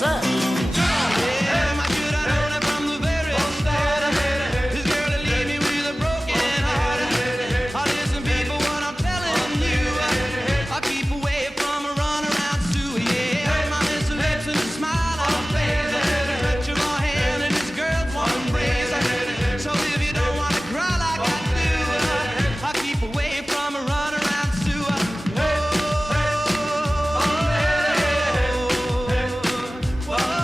sir. Yeah, my should I known it from the very start. This girl will leave me with a broken heart. Oh, listen, people, what I'm telling you, I'll keep away from a runaround Sue. Yeah, my lips and a smile on her face. Touch of my hand and this girl's one embrace. So if you don't want to cry like I do, I'll keep away from a runaround Sue. Whoa, whoa, whoa.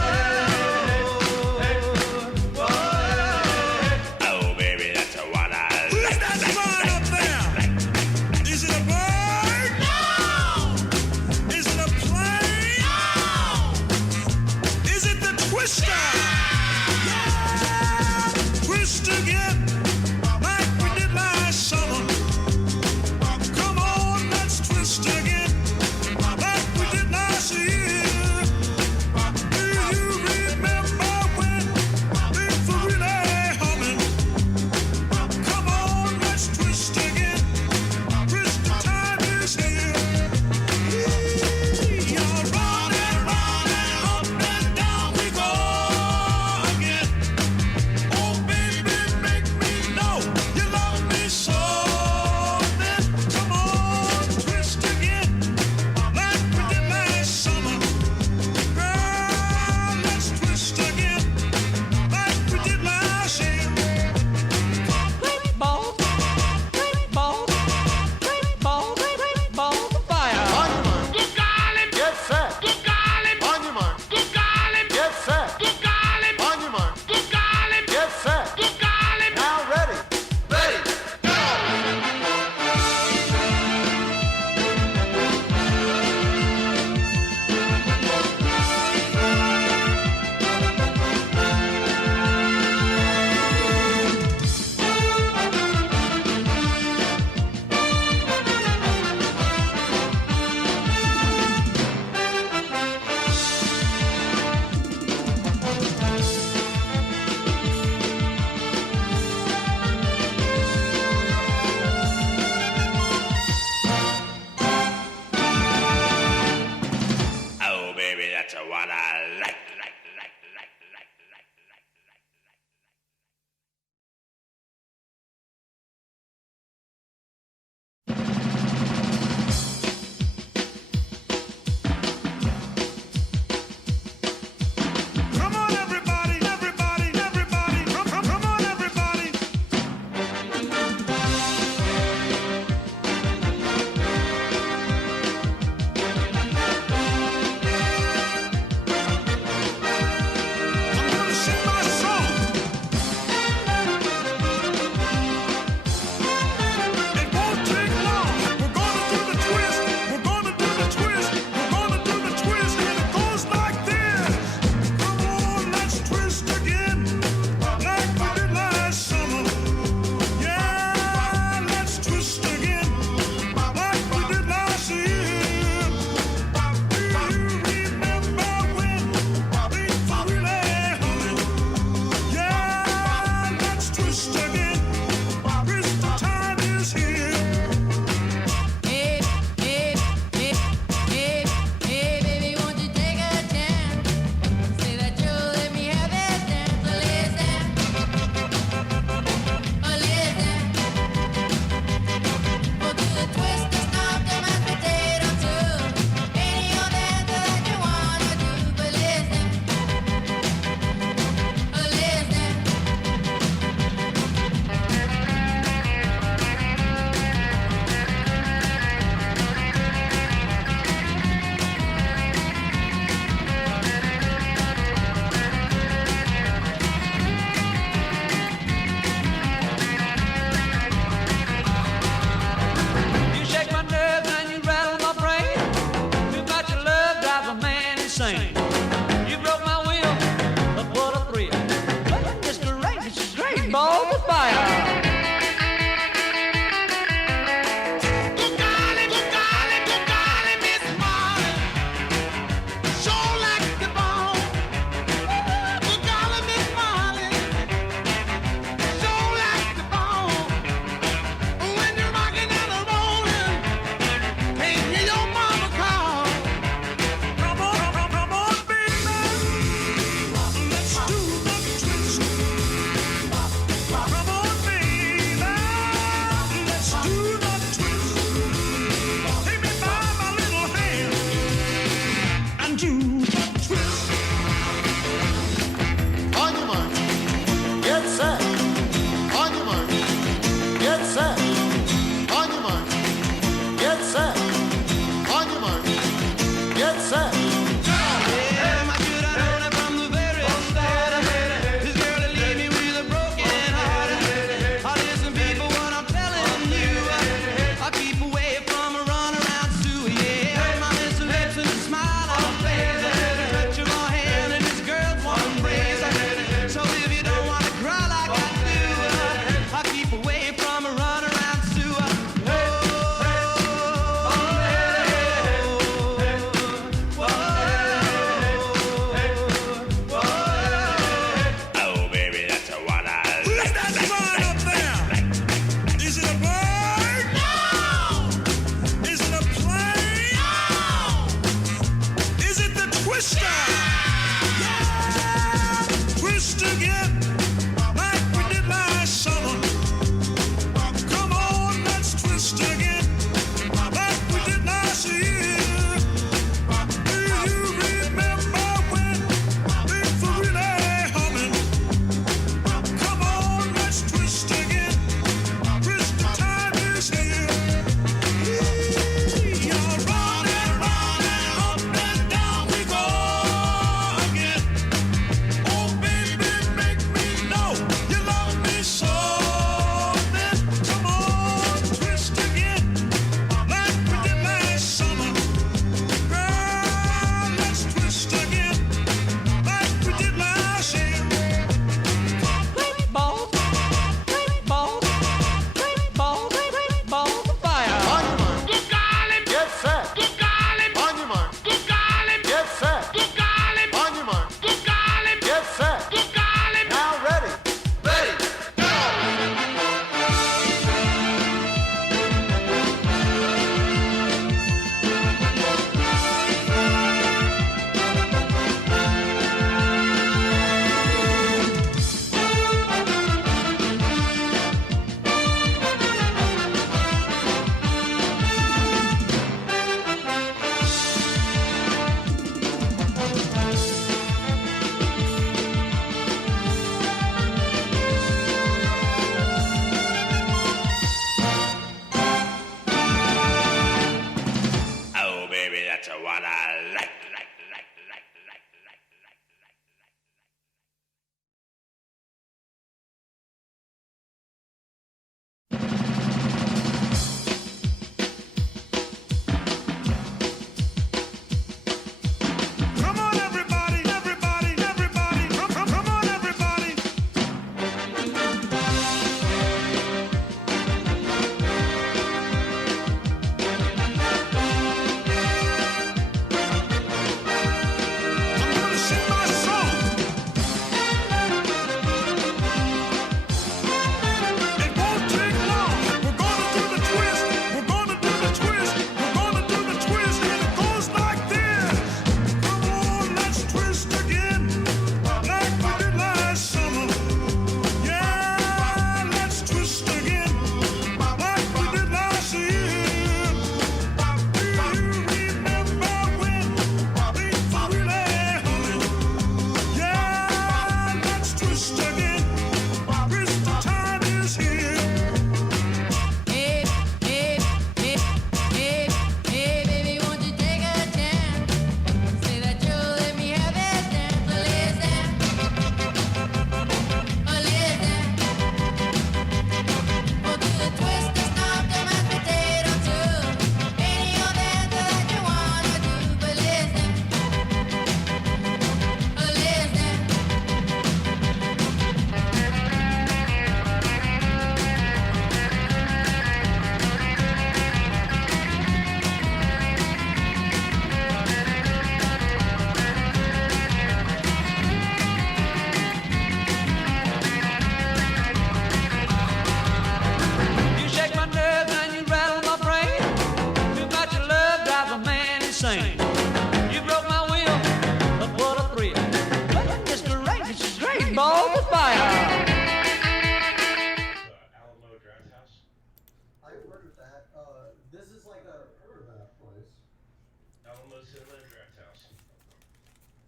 Alamo Cinema and Draft House.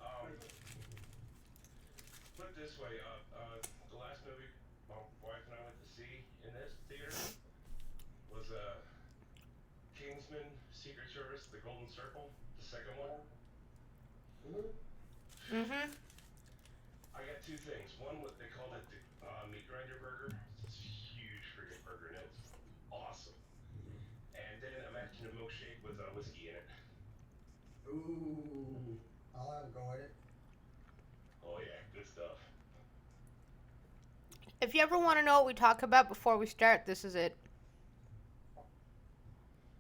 Um, put it this way, the last movie my wife and I went to see in this theater was Kingsman Secret Service, The Golden Circle, the second one. Mm-hmm. I got two things. One, what they called it the meat grinder burger. It's this huge friggin' burger, and it was awesome. And then imagine a milkshake with whiskey in it. Ooh, I'll have a go at it. Oh yeah, good stuff. If you ever want to know what we talk about before we start, this is it.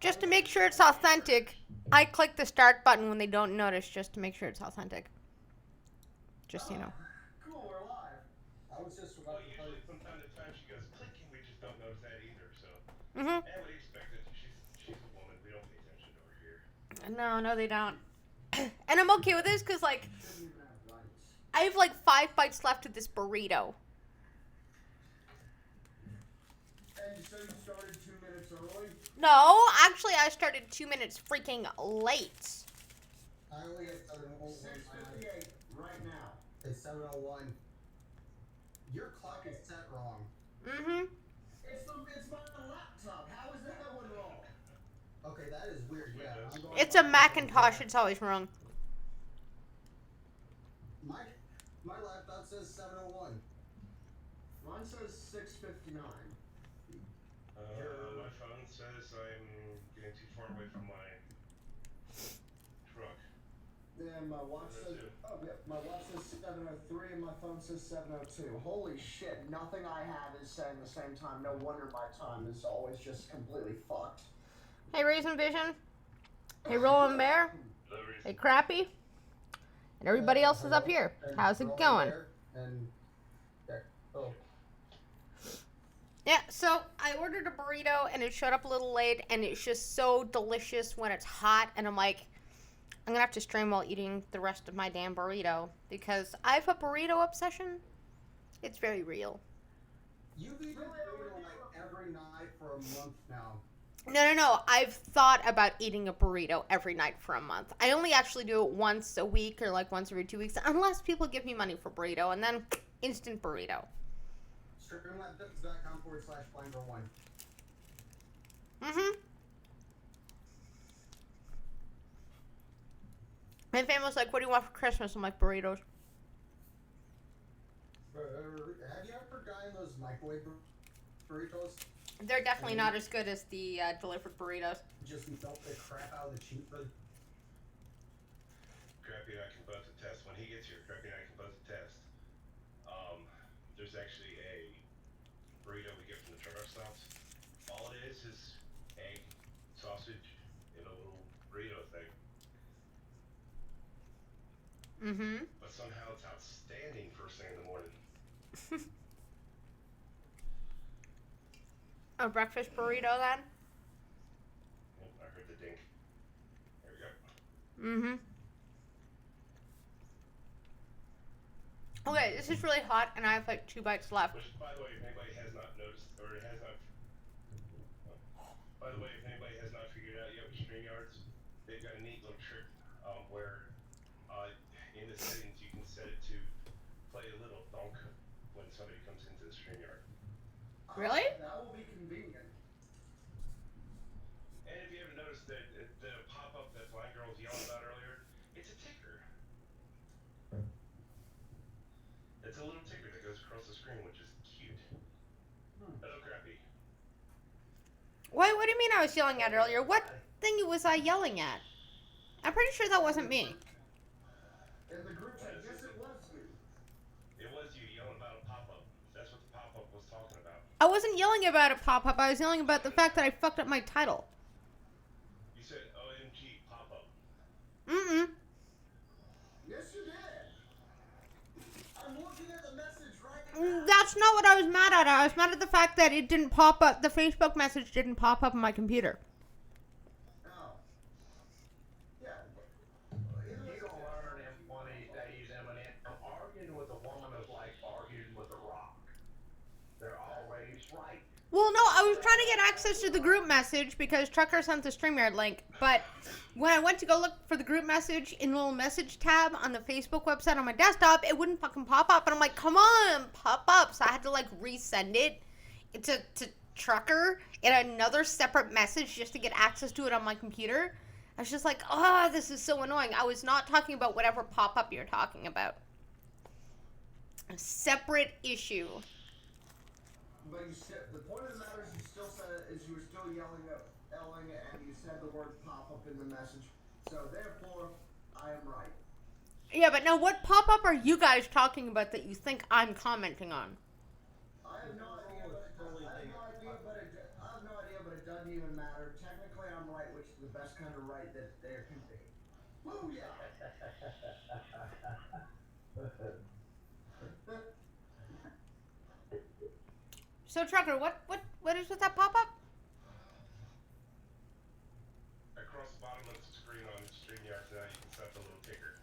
Just to make sure it's authentic, I click the start button when they don't notice, just to make sure it's authentic. Just so you know. Cool, we're live. I was just Well, about to usually from time to time she goes click, and we just don't notice that either. So, Mm-hmm. and what do you expect? It? She's a woman. We don't pay attention to her here. No, they don't. And I'm okay with this because, like, shouldn't even have rights. I have like 5 bites left of this burrito. And so you started 2 minutes early? No, actually, I started 2 minutes freaking late. I only have 7:01. 6:58 right now. It's 7:01. Your clock is set wrong. Mm-hmm. It's my laptop. How is that one wrong? Okay, that is weird. Yeah, I'm going It's a Macintosh. It's always wrong. My laptop says 7:01. Mine says 6:59. My phone says I'm getting too far away from my truck. Yeah, my watch says. Oh yeah, my watch says 7:03 and my phone says 7:02. Holy shit! Nothing I have is saying the same time. No wonder my time is always just completely fucked. Hey, Raisin Vision. Hey, Rollin' Bear. Hey, Crappy. And everybody else is up here. How's it going? And there. Oh. Yeah, so I ordered a burrito and it showed up a little late and it's just so delicious when it's hot and I'm like, I'm gonna have to stream while eating the rest of my damn burrito because I have a burrito obsession. It's very real. You've eaten burrito like every night for a month now. No. I've thought about eating a burrito every night for a month. I only actually do it once a week or like once every 2 weeks unless people give me money for burrito and then instant burrito. Streamlabs.com/Flanger1. Mm-hmm. My family's like, what do you want for Christmas? I'm like, burritos. Have you ever gotten those microwave burritos? They're definitely not as good as the delivered burritos. Just melt the crap out of the cheap food. Crappy and I can both attest. When he gets here, Crappy and I can both attest. There's actually a burrito we get from the truck stops. All it is egg, sausage, in a little burrito thing. Mm-hmm. But somehow it's outstanding first thing in the morning. A breakfast burrito then? Oh, I heard the dink. There we go. Mm-hmm. Okay, this is really hot and I have like 2 bites left. Which, by the way, if anybody has not noticed, or has not, by the way, if anybody has not figured out yet with StreamYards, they've got a neat little trick where in the settings you can set it to play a little donk when somebody comes into the StreamYard. Really? That will be convenient. And if you haven't noticed that the pop-up that Blind Girl was yelling about earlier, it's a ticker. It's a little ticker that goes across the screen, which is cute. Hello, Crappy. What do you mean I was yelling at earlier? What thing was I yelling at? I'm pretty sure that wasn't me. In the group chat, yes, it was you. It was you yelling about a pop-up. That's what the pop-up was talking about. I wasn't yelling about a pop-up. I was yelling about the fact that I fucked up my title. You said OMG pop-up. Mm-mm. Yes, you did. I'm looking at the message right now. That's not what I was mad at. I was mad at the fact that it didn't pop up. The Facebook message didn't pop up on my computer. Oh. Yeah. You gonna learn in one of these days, M&M, arguing with a woman is like arguing with a rock. They're always right. Well, no, I was trying to get access to the group message because Trucker sent the StreamYard link. But when I went to go look for the group message in the little message tab on the Facebook website on my desktop, it wouldn't fucking pop up. And I'm like, come on, pop up. So I had to like resend it to Trucker in another separate message just to get access to it on my computer. I was just like, oh, this is so annoying. I was not talking about whatever pop-up you're talking about. A separate issue. But you said, the point of the matter is you still said, is you were still yelling, and you said the word pop-up in the message. So therefore, I am right. Yeah, but now what pop-up are you guys talking about that you think I'm commenting on? I have no idea, but it doesn't even matter. Technically, I'm right, which is the best kind of right that there can be. Woo, yeah! So, Trucker, what is with that pop-up? Across the bottom of the screen on StreamYard now, you can set the little ticker.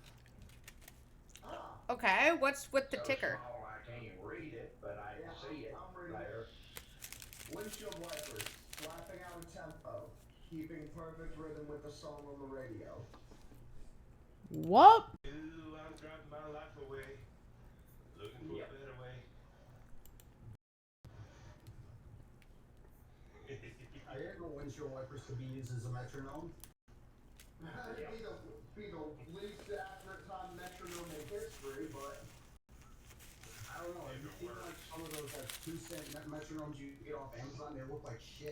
Ah, Okay, what's with the So ticker? small I can't read it, but I yeah, see it I'm reading there. it. Windshield wipers, flapping out a tempo, keeping perfect rhythm with the song on the radio. What? Ooh, I'm driving my life away, looking for a better way. I didn't know windshield wipers could be used as a metronome. Be the least accurate time metronome in history, but I don't know. Have you seen like some of those 2-cent metronomes you get off Amazon? They look like shit.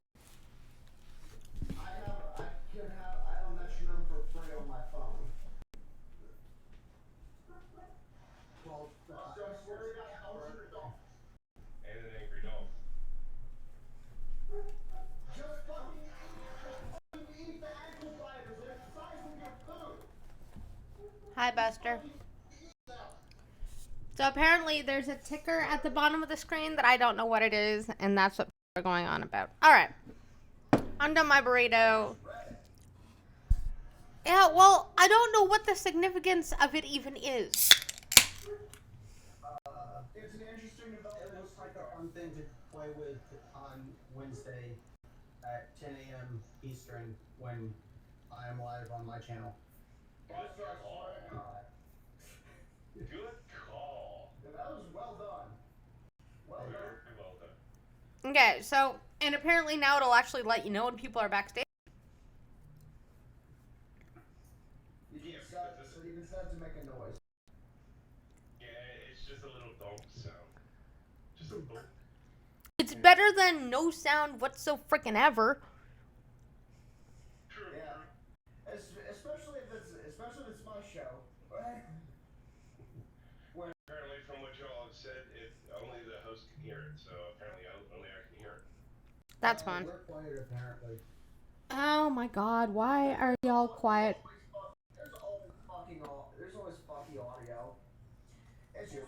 I have a metronome for free on my phone. Well, So I swear to God, And an angry dog. just fucking eat the ankle biters. They're the size of your food. Hi, Buster. So apparently there's a ticker at the bottom of the screen that I don't know what it is, and that's what we're going on about. Alright. I'm done my burrito. Yeah, well, I don't know what the significance of it even is. It's an interesting it development. looks like a fun thing to play with on Wednesday at 10 a.m. Eastern when I am live on my channel. Good call. Good call. Yeah, that was well done. Well done. Very well done. Okay, so, and apparently now it'll actually let you know when people are backstage. It even said to make a noise. Yeah, it's just a little donk sound. Just a donk. It's better than no sound whatso frickin' ever. True. Yeah. Especially if it's my show. Apparently, from what y'all have said, only the host can hear it. So apparently, only I can hear it. That's fun. We're quiet apparently. Oh my god, why are y'all quiet? There's always fucky audio. It's just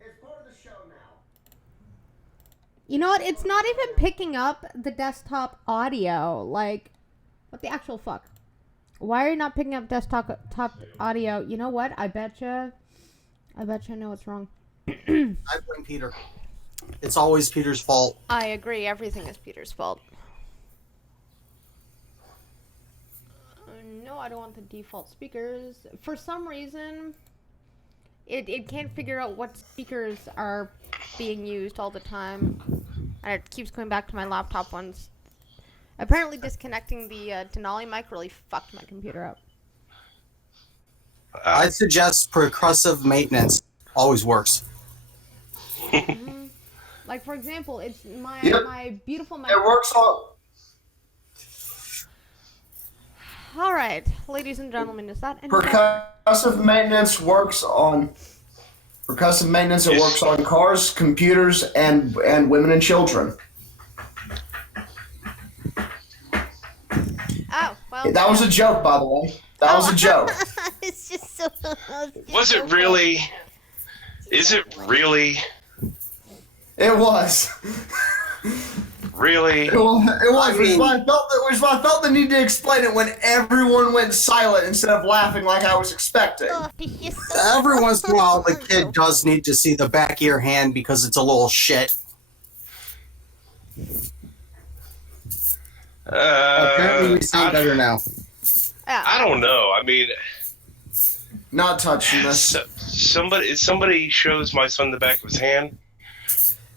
it's part of the show now. You know what? It's not even picking up the desktop audio. Like, what the actual fuck? Why are you not picking up desktop audio? You know what? I betcha I know what's wrong. I blame Peter. It's always Peter's fault. I agree. Everything is Peter's fault. No, I don't want the default speakers. For some reason, it can't figure out what speakers are being used all the time. And it keeps going back to my laptop ones. Apparently disconnecting the Denali mic really fucked my computer up. I'd suggest percussive maintenance. Always works. Like, for example, it's my Yep. my beautiful mic. It works on. All right, ladies and gentlemen, is that any better? Percussive maintenance works on. Percussive maintenance. It works on cars, computers, and women and children. Oh, well. That was a joke, by the way. That was a joke. It's just so. Was it really? Is it really? It was. Really? It was. I mean- Which is why I felt the need to explain it when everyone went silent instead of laughing like I was expecting. Every once in a while, the kid does need to see the back of your hand because it's a little shit. Apparently, we sound better now. I don't know. I mean, Not touching this. somebody shows my son the back of his hand,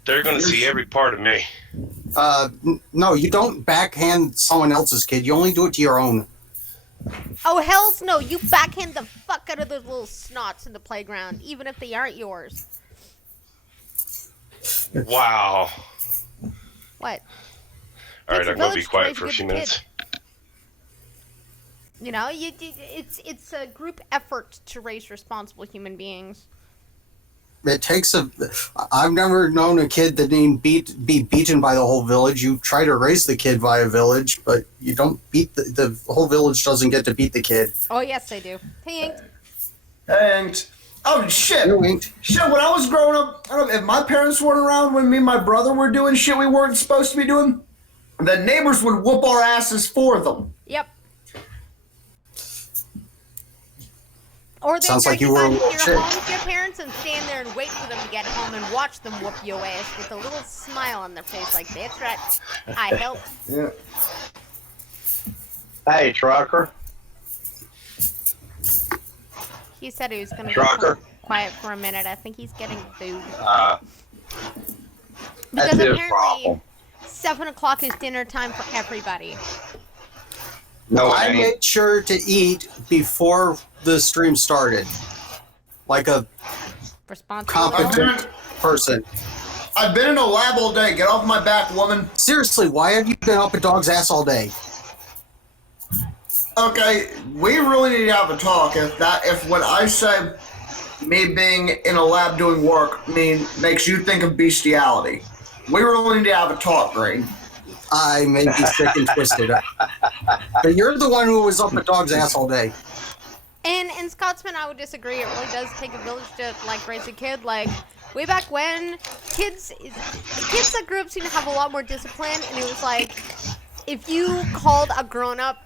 they're going to see every part of me. No, you don't backhand someone else's kid. You only do it to your own. Oh, hells no. You backhand the fuck out of those little snots in the playground, even if they aren't yours. Wow. What? All right, Takes a I'm going to be village to quiet raise for a good few kid. minutes. You know, it's a group effort to raise responsible human beings. It takes a. I've never known a kid that didn't be beaten by the whole village. You try to raise the kid by a village, but you don't beat the whole village doesn't get to beat the kid. Oh yes, they do. Hey, Inked. And oh shit! You winked. Shit, when I was growing up, I don't know, if my parents weren't around when me and my brother were doing shit we weren't supposed to be doing, the neighbors would whoop our asses for them. Yep. Or they Sounds like you you were a back little to shit. your home with your parents and stand there and wait for them to get home and watch them whoop your ass with a little smile on their face like, that's right, I helped. Yeah. Hey, trucker. He said he was going to Trucker. be quiet for a minute. I think he's getting food. That's Because his apparently problem. 7 o'clock is dinner time for everybody. No, I it ain't. made sure to eat before the stream started, like a Responsible. competent person. I've been in a lab all day. Get off my back, woman. Seriously, why have you been up a dog's ass all day? Okay, we really need to have a talk. If when I say me being in a lab doing work makes you think of bestiality, we really need to have a talk, Green. I may be sick and twisted. But you're the one who was up a dog's ass all day. And in Scotsman, I would disagree. It really does take a village to like raise a kid. Like way back when, kids that grew up seem to have a lot more discipline. And it was like, if you called a grown up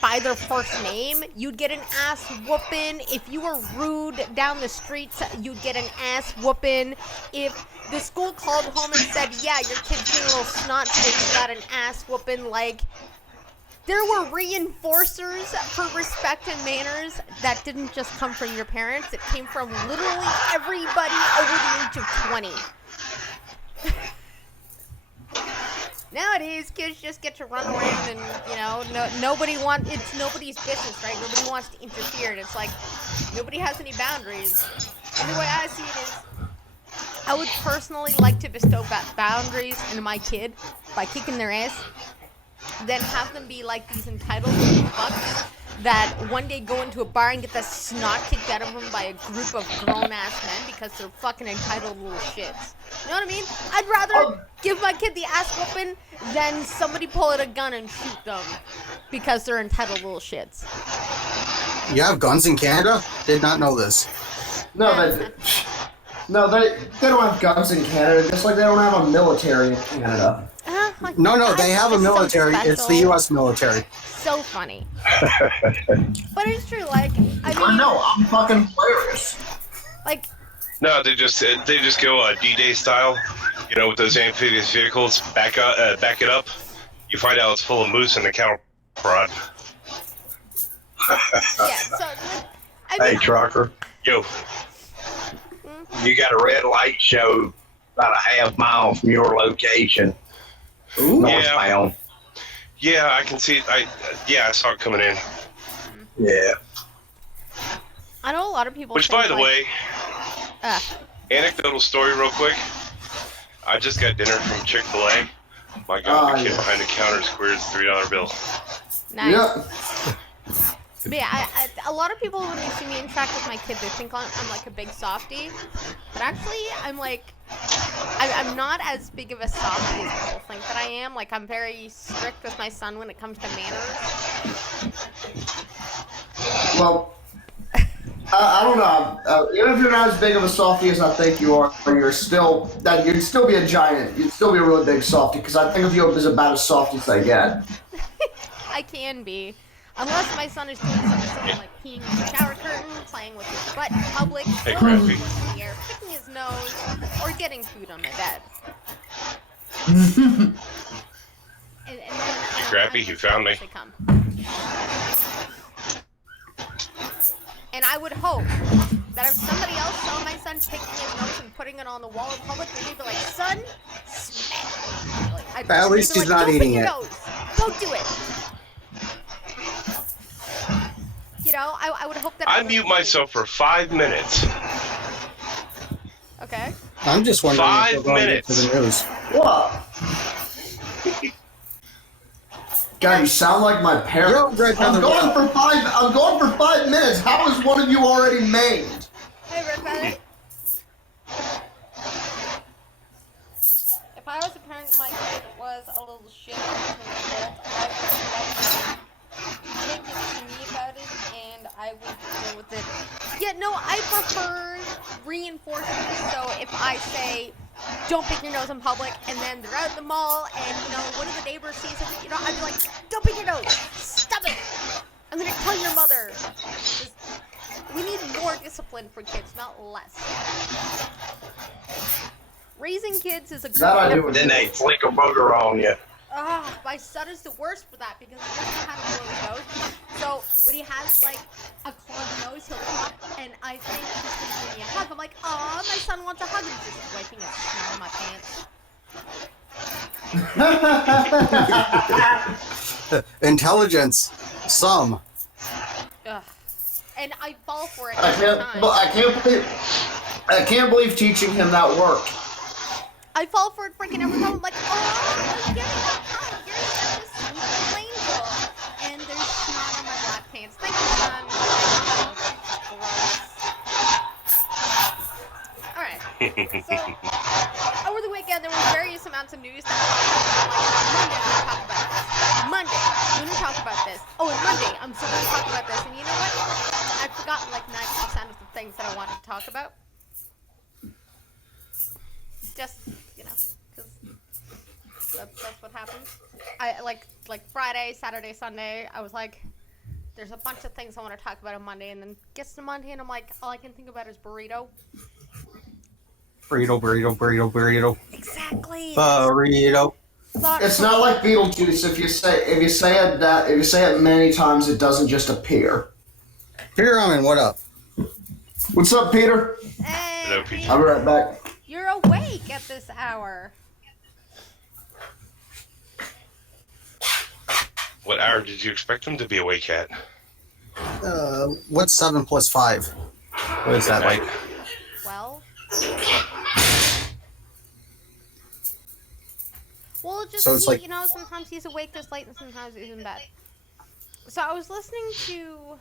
by their first name, you'd get an ass whooping. If you were rude down the streets, you'd get an ass whooping. If the school called home and said, yeah, your kid's being a little snot, you got an ass whooping. Like, there were reinforcers for respect and manners that didn't just come from your parents. It came from literally everybody over the age of 20. Nowadays, kids just get to run around and, you know, it's nobody's business, right? Nobody wants to interfere. And it's like, nobody has any boundaries. And the way I see it is, I would personally like to bestow boundaries into my kid by kicking their ass, then have them be like these entitled little fucks that one day go into a bar and get the snot kicked out of them by a group of grown-ass men because they're fucking entitled little shits. You know what I mean? I'd rather give my kid the ass whooping than somebody pull out a gun and shoot them because they're entitled little shits. You have guns in Canada? Did not know this. No, they don't have guns in Canada, just like they don't have a military in Canada. Like, No, they have a it's so military. It's the special. U.S. military. So funny. But it's true, like, I I mean, know, I'm fucking hilarious. like, No, they just go D-Day style, you know, with those amphibious vehicles. Back it up. You find out it's full of moose and the cattle prod. yeah, so, like, I Hey, mean, trucker. Yo, You got a red light show about a half mile from your location. Ooh. Northbound. yeah, I can see it. I saw it coming in. Yeah. I know a lot of people Which, think, by the like, way, anecdotal story real quick. I just got dinner from Chick-fil-A. My God, the kid yeah. behind the counter squares $3 bill. nice. Yep. But yeah, a lot of people, when they see me interact with my kid, they think I'm like a big softie. But actually, I'm not as big of a softie as people think that I am. Like, I'm very strict with my son when it comes to manners. Well, I don't know. Even if you're not as big of a softie as I think you are, you'd still be a giant. You'd still be a really big softie, because I think of you as about as soft as I get. I can be. Unless my son is doing something like peeing in the shower curtain, playing with his butt in public, Hey, throwing Grampy. his foot in the air, picking his nose, or getting food on my bed. and then Scrappy, you found me. Come. And I would hope that if somebody else saw my son taking his notes and putting it on the wall in public, they'd be like, son, smack. Like, At least he's not eating it. Don't do it. You know, I would hope that... I mute myself for 5 minutes. Okay. I'm just wondering 5 minutes. To the news. What? God, you sound like my parents. Yo, Greg, I'm going for 5 minutes. How is one of you already maimed? Hey, Red Feather. If I was a parent, my kid was a little shit. I would take it to me about it, and I would deal with it. Yeah, no, I prefer reinforcement. So if I say, don't pick your nose in public, and then they're out at the mall, and, you know, one of the neighbors sees it, you know, I'd be like, don't pick your nose. Stop it. I'm going to tell your mother. We need more discipline for kids, not less. Raising kids is a good... Then they flick a booger on you. My son is the worst for that because he doesn't know how to blow his nose. So when he has like a clogged nose, he'll come up and I think he's gonna give me a hug. I'm like, aw, my son wants a hug. And he's just wiping a smell on my pants. Intelligence. Some. Ugh. And I fall for it I can't believe teaching him that worked. I fall for it freaking every time. I'm like, oh, give me that hug. You're such a sweet little angel. And there's snot on my black pants. Thank you, son. Gross. Alright. So, over the weekend, there were various amounts of news that Monday, we're going to talk about this. Oh, and Monday, I'm still going to talk about this. And you know what? I've forgotten like 90% of the things that I wanted to talk about. Just, you know, because that's what happens. I like Friday, Saturday, Sunday, I was like, there's a bunch of things I want to talk about on Monday, and then gets to Monday, and I'm like, all I can think about is burrito. Burrito. Exactly. Burrito. It's not like Beetlejuice. If you say it many times, it doesn't just appear. Peter Ramen, what up? What's up, Peter? Hey, Hello, Peter. I'll be right back. You're awake at this hour. What hour did you expect them to be awake at? What's 7 plus 5? What is that like? Well, just So it's like- you know, sometimes he's awake this late and sometimes he's in bed. So I was listening to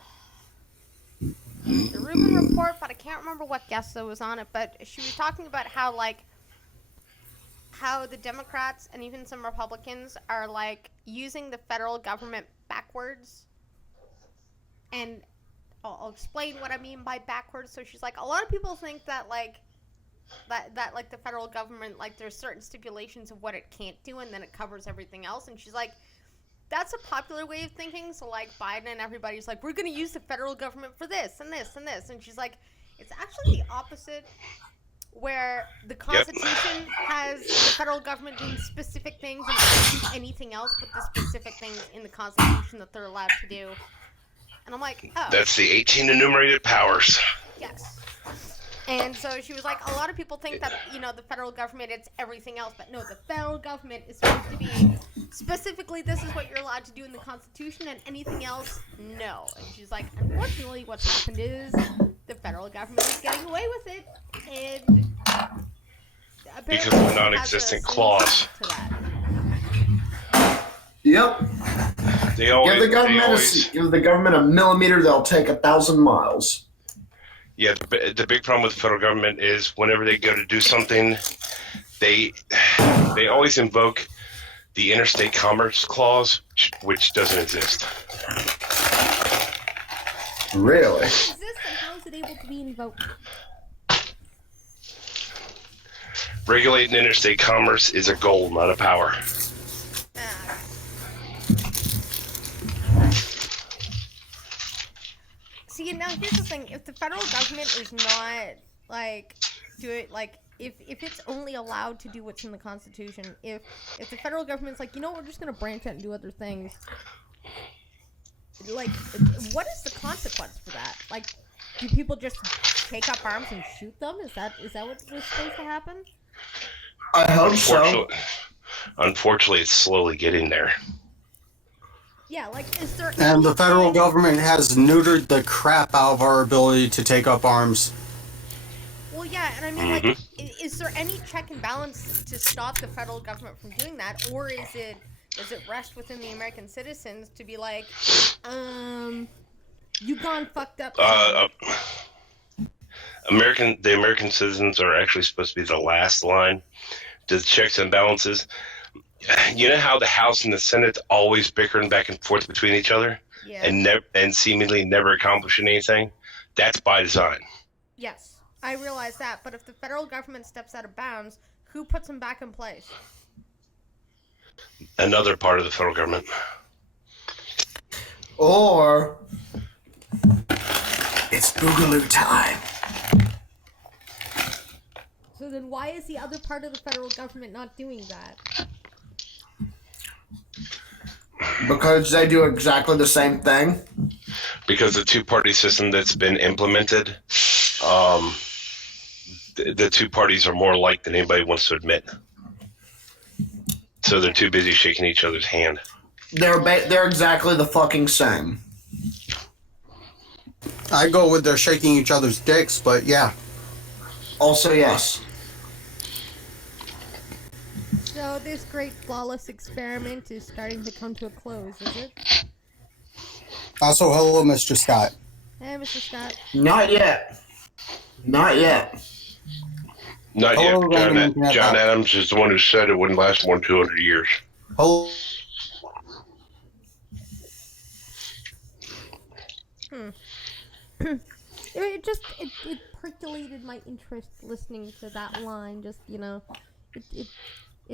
the Rubin Report, but I can't remember what guest that was on it, but she was talking about how the Democrats and even some Republicans are like using the federal government backwards. And I'll explain what I mean by backwards. So she's like, a lot of people think that that the federal government, like, there's certain stipulations of what it can't do and then it covers everything else. And she's like, that's a popular way of thinking. So like Biden and everybody's like, we're going to use the federal government for this and this and this. And she's like, it's actually the opposite, where the Constitution has the federal government doing specific things and not do anything else but the specific things in the Constitution that they're allowed to do. And I'm like, oh. That's the 18 enumerated powers. Yes. And so she was like, a lot of people think that, you know, the federal government, it's everything else. But no, the federal government is supposed to be specifically, this is what you're allowed to do in the Constitution, and anything else, no. And she's like, unfortunately, what's happened is the federal government is getting away with it. And Because of the non-existent clause. to that. Yep. They always, Give the government a millimeter, they'll take 1,000 miles. Yeah, the big problem with the federal government is whenever they go to do something, they always invoke the interstate commerce clause, which doesn't exist. Really? Exists, and how is it able to be invoked? Regulating interstate commerce is a goal, not a power. See, now here's the thing: if the federal government is not like if it's only allowed to do what's in the Constitution, if the federal government's like, we're just gonna branch out and do other things, like, what is the consequence for that? Like, do people just take up arms and shoot them? Is that what was supposed to happen? I hope so. Unfortunately, it's slowly getting there. Yeah, like, is there? And the federal government has neutered the crap out of our ability to take up arms. Well, yeah, and I mean, like, is there any check and balance to stop the federal government from doing that, or does it rest within the American citizens to be like, you gone fucked up? The American citizens are actually supposed to be the last line to the checks and balances. You know how the House and the Senate always bickering back and forth between each other, Yeah. and seemingly never accomplishing anything? That's by design. Yes, I realize that, but if the federal government steps out of bounds, who puts them back in place? Another part of the federal government. Or it's Boogaloo time. So then why is the other part of the federal government not doing that? Because they do exactly the same thing. Because the two-party system that's been implemented, the two parties are more alike than anybody wants to admit. So they're too busy shaking each other's hand. They're exactly the fucking same. I go with they're shaking each other's dicks, but yeah. Also, yes. So this great flawless experiment is starting to come to a close, is it? Also, hello, Mr. Scott. Hey, Mr. Scott. Not yet. Not yet. Not Hello, yet. Random John Adams is the one who said it wouldn't last more than 200 years. Hello. It percolated my interest listening to that line. Just, it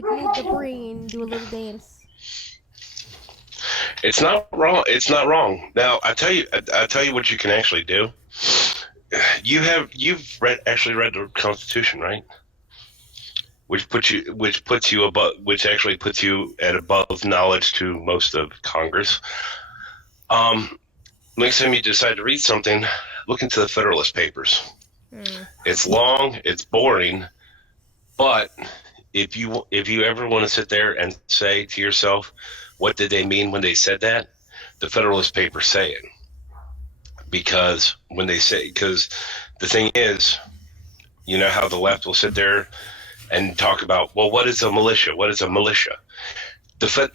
made the brain do a little dance. It's not wrong. It's not wrong. Now I tell you what you can actually do. You've actually read the Constitution, right? Which actually puts you at above knowledge to most of Congress. Next time you decide to read something, look into the Federalist Papers. It's long, it's boring, but if you ever want to sit there and say to yourself, what did they mean when they said that? The Federalist Papers say it. Because the thing is, you know how the left will sit there and talk about, well, what is a militia? What is a militia?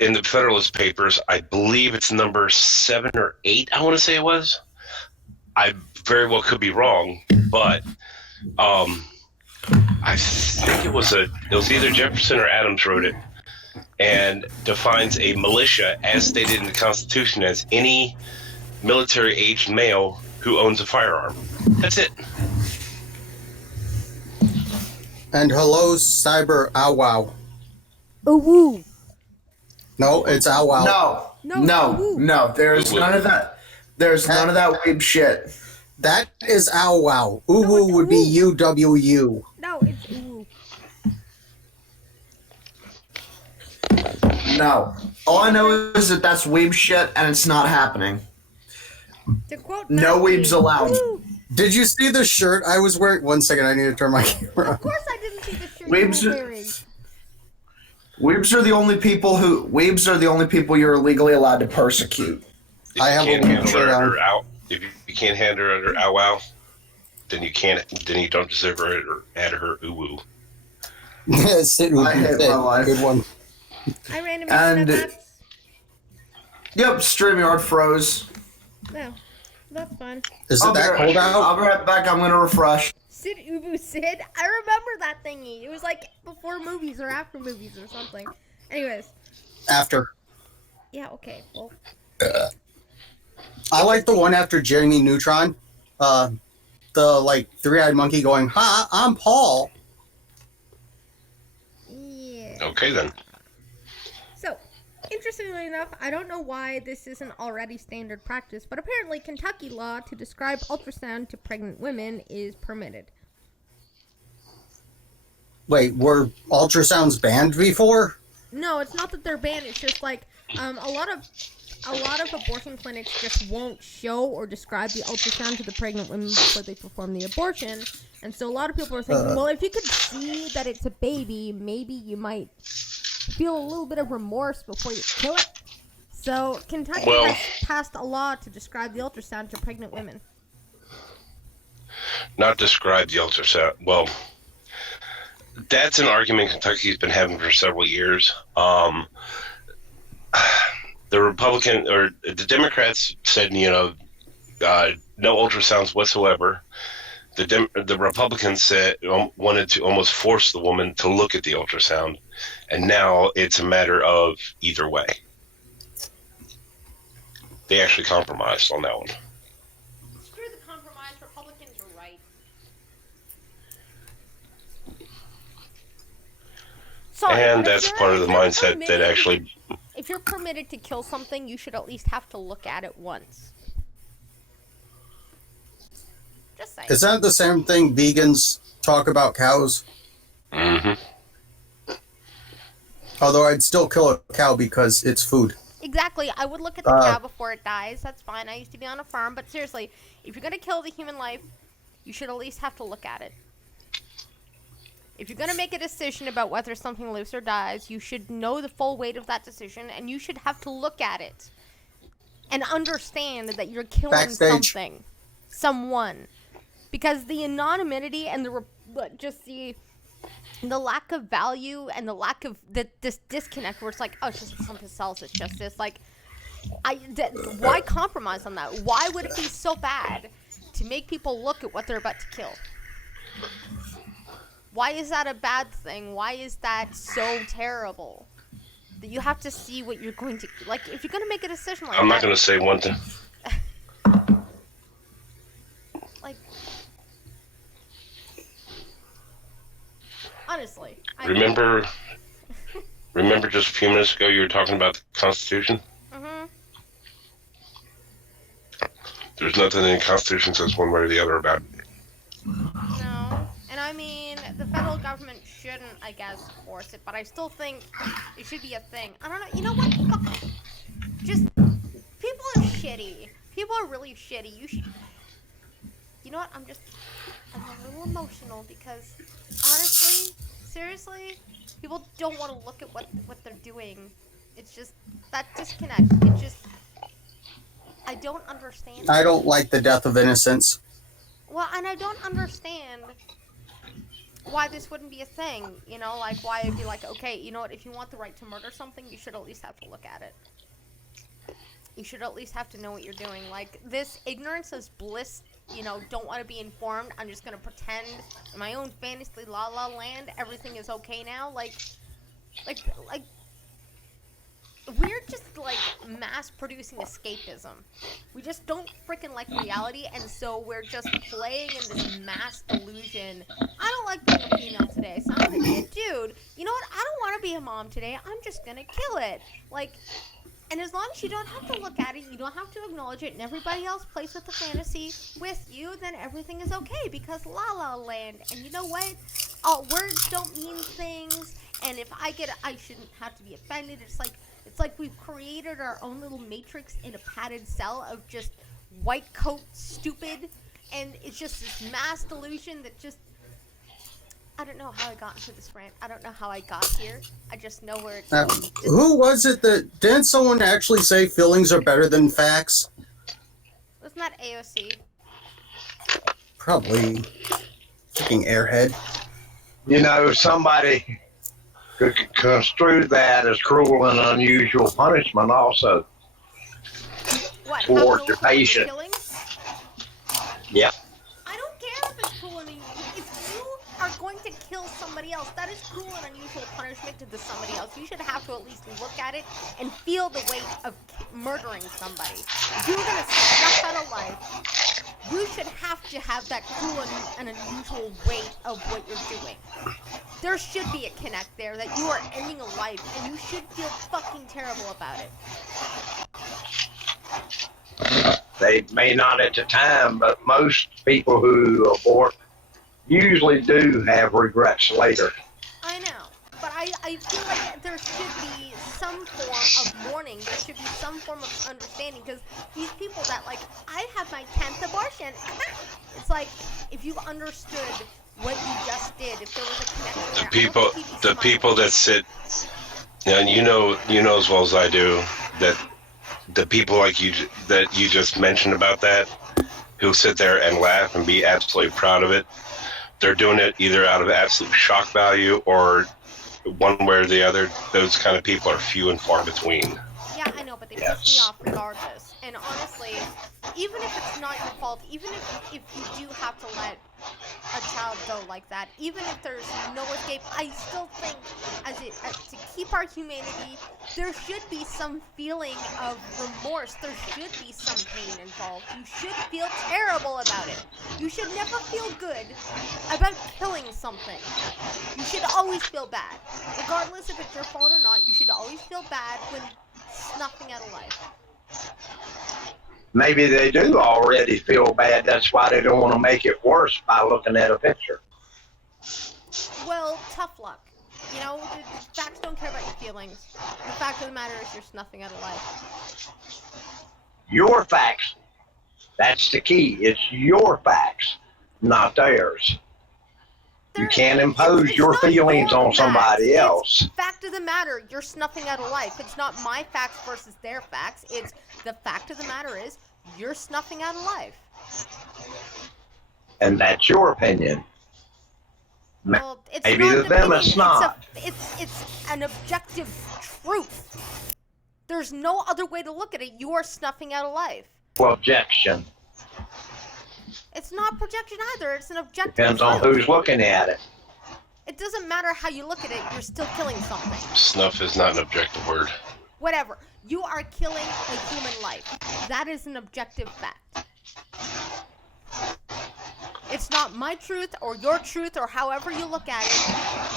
In the Federalist Papers, I believe it's number 7 or 8, I want to say it was. I very well could be wrong, but I think it was either Jefferson or Adams wrote it, and defines a militia as stated in the Constitution as any military-aged male who owns a firearm. That's it. And hello, Cyber Ow Wow. Oh, woo. No, it's Ow Wow. No. There's none of that. There's none of that weeb shit. That is Ow Wow. Ooh woo would be UWU. No, it's ooh. No. All I know is that that's weeb shit and it's not happening. To quote No Nazi, weebs allowed. ooh. Did you see the shirt I was wearing? 1 second, I need to turn my camera on. Of course I didn't see the shirt Weebs you were are- wearing. Weebs are the only people you're legally allowed to persecute. If I have you a can't handle shirt her on. under ow, if you can't handle her under ow wow, then you can't. Then you don't deserve her or add her ooh woo. Sit with I me, hate sit. my life. Good one. I randomly And- said that. Yep, StreamYard froze. No, that's fine. Is it that cold I'll out? be right back. I'm gonna refresh. Sid Ubu Sid. I remember that thingy. It was like before movies or after movies or something. Anyways, After. yeah, okay. Well, I like the one after Jimmy Neutron. The three-eyed monkey going, "Ha, I'm Paul." yeah. Okay then. So, interestingly enough, I don't know why this isn't already standard practice, but apparently Kentucky law to describe ultrasound to pregnant women is permitted. Wait, were ultrasounds banned before? No, it's not that they're banned. It's just like a lot of abortion clinics just won't show or describe the ultrasound to the pregnant women before they perform the abortion. And so a lot of people are thinking, well, if you could see that it's a baby, maybe you might feel a little bit of remorse before you kill it. So Kentucky has passed a law to describe the ultrasound to pregnant women. Not describe the ultrasound. Well, that's an argument Kentucky's been having for several years. The Republican or the Democrats said, no ultrasounds whatsoever. The Republicans said wanted to almost force the woman to look at the ultrasound, and now it's a matter of either way. They actually compromised on that one. Screw the compromise. Republicans are right. Sorry, and that's part of the mindset that actually... If you're permitted to kill something, you should at least have to look at it once. Just saying. Is that the same thing vegans talk about cows? Mm-hmm. Although I'd still kill a cow because it's food. Exactly. I would look at the cow before it dies. That's fine. I used to be on a farm. But seriously, if you're going to kill the human life, you should at least have to look at it. If you're going to make a decision about whether something lives or dies, you should know the full weight of that decision, and you should have to look at it and understand that you're killing something, someone. Because the anonymity and the lack of value and the lack of this disconnect where it's like, oh, it's just something else, it's just this. Like, why compromise on that? Why would it be so bad to make people look at what they're about to kill? Why is that a bad thing? Why is that so terrible? That you have to see what you're going to... Like, if you're going to make a decision like that... I'm not going to say one thing. Like... Honestly. Remember just a few minutes ago you were talking about the Constitution? Mm-hmm. There's nothing in the Constitution that says one way or the other about it. No. And I mean, the federal government shouldn't, I guess, force it, but I still think it should be a thing. I don't know. You know what? Fuck. Just, people are shitty. People are really shitty. You know what? I'm a little emotional because, honestly, seriously, people don't want to look at what they're doing. It's just, that disconnect. It just, I don't understand. I don't like the death of innocents. Well, and I don't understand why this wouldn't be a thing, you know, like why it'd be like, okay, you know what, if you want the right to murder something, you should at least have to look at it. You should at least have to know what you're doing. Like, this ignorance is bliss, you know, don't want to be informed, I'm just going to pretend in my own fantasy la la land, everything is okay now, like, we're just, like, mass-producing escapism. We just don't freaking like reality, and so we're just playing in this mass delusion. I don't like being a female today, so I'm gonna be a dude. You know what? I don't want to be a mom today. I'm just gonna kill it. Like, and as long as you don't have to look at it, you don't have to acknowledge it, and everybody else plays with the fantasy with you, then everything is okay, because La La Land. And you know what? Words don't mean things, and if I shouldn't have to be offended. It's like we've created our own little matrix in a padded cell of just white coat stupid, and it's just this mass delusion that just... I don't know how I got into this rant. I don't know how I got here. I just know where it's... Who was it that... Didn't someone actually say feelings are better than facts? Wasn't that AOC? Probably. Fucking airhead. You know, somebody could construe that as cruel and unusual punishment also. What? Towards your patient. Yep. I don't care if it's cruel and unusual. If you are going to kill somebody else, that is cruel and unusual punishment to the somebody else. You should have to at least look at it and feel the weight of murdering somebody. If you're going to snuff out a life, you should have to have that cruel and unusual weight of what you're doing. There should be a connect there that you are ending a life, and you should feel fucking terrible about it. They may not at the time, but most people who abort usually do have regrets later. I feel like there should be some form of mourning. There should be some form of understanding, because these people that, like, I had my 10th abortion. It's like, if you understood what you just did, if there was a connection there, The people that sit, and you know as well as I do that the people like you that you just mentioned about that, who sit there and laugh and be absolutely proud of it, they're doing it either out of absolute shock value or one way or the other. Those kind of people are few and far between. Yeah, I know, but they piss me off regardless. And honestly, even if it's not your fault, even if you do have to let a child go like that, even if there's no escape, I still think as to keep our humanity, there should be some feeling of remorse. There should be some pain involved. You should feel terrible about it. You should never feel good about killing something. You should always feel bad. Regardless if it's your fault or not, you should always feel bad when snuffing out a life. Maybe they do already feel bad. That's why they don't want to make it worse by looking at a picture. Well, tough luck. You know, the facts don't care about your feelings. The fact of the matter is you're snuffing out a life. Your facts. That's the key. It's your facts, not theirs. You can't impose your feelings on somebody else. Fact of the matter, you're snuffing out a life. It's not my facts versus their facts. It's the fact of the matter is you're snuffing out a life. And that's your opinion. Well, it's Maybe not to an them opinion, it's not. It's an objective truth. There's no other way to look at it. You are snuffing out a life. Well, objection. It's not projection either. It's an objective Depends on truth. who's looking at it. It doesn't matter how you look at it. You're still killing something. Snuff is not an objective word. Whatever. You are killing a human life. That is an objective fact. It's not my truth or your truth or however you look at it.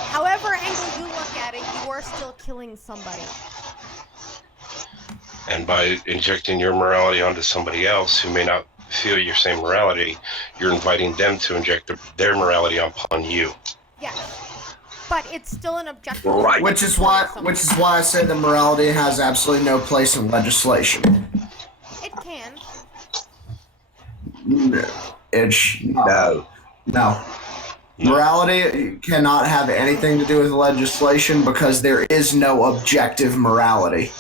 However angle you look at it, you are still killing somebody. And by injecting your morality onto somebody else who may not feel your same morality, you're inviting them to inject their morality upon you. Yes. But it's still an objective. Right. Which is why I said that morality has absolutely no place in legislation. It can. No. No. Morality cannot have anything to do with legislation because there is no objective morality.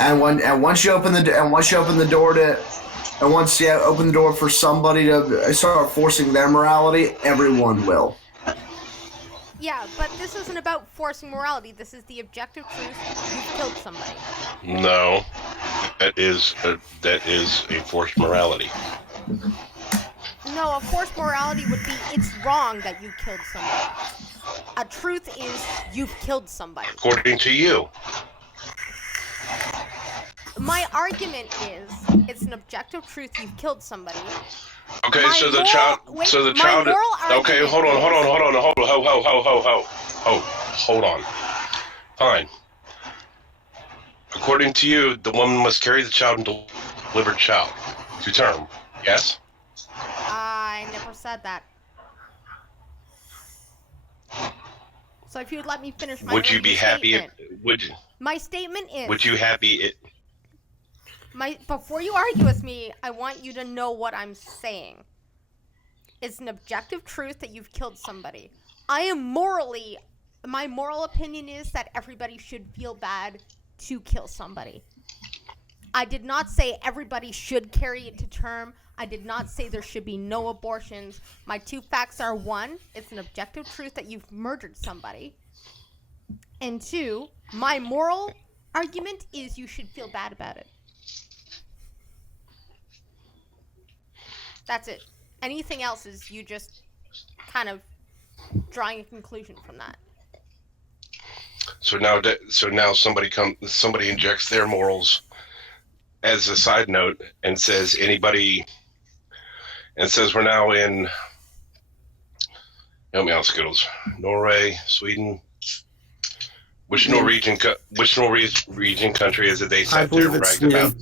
And once you open the door for somebody to start forcing their morality, everyone will. Yeah, but this isn't about forcing morality. This is the objective truth. You killed somebody. No, that is a forced morality. No, a forced morality would be it's wrong that you killed somebody. A truth is you've killed somebody. According to you. My argument is it's an objective truth you've killed somebody. Okay, My so the moral- child. wait, So the my child. moral Okay, argument hold on. is- Hold on. Fine. According to you, the woman must carry the child and deliver the child to term. Yes. I never said that. So if you would let me finish my Would you be happy? statement. My statement is Would you happy? before you argue with me, I want you to know what I'm saying. It's an objective truth that you've killed somebody. My moral opinion is that everybody should feel bad to kill somebody. I did not say everybody should carry it to term. I did not say there should be no abortions. My two facts are: one, it's an objective truth that you've murdered somebody. And two, my moral argument is you should feel bad about it. That's it. Anything else is you just kind of drawing a conclusion from that. So now somebody injects their morals as a side note and says we're now in, help me out, Skittles, Norway, Sweden. Which Norwegian country is it? They sat there and bragged about.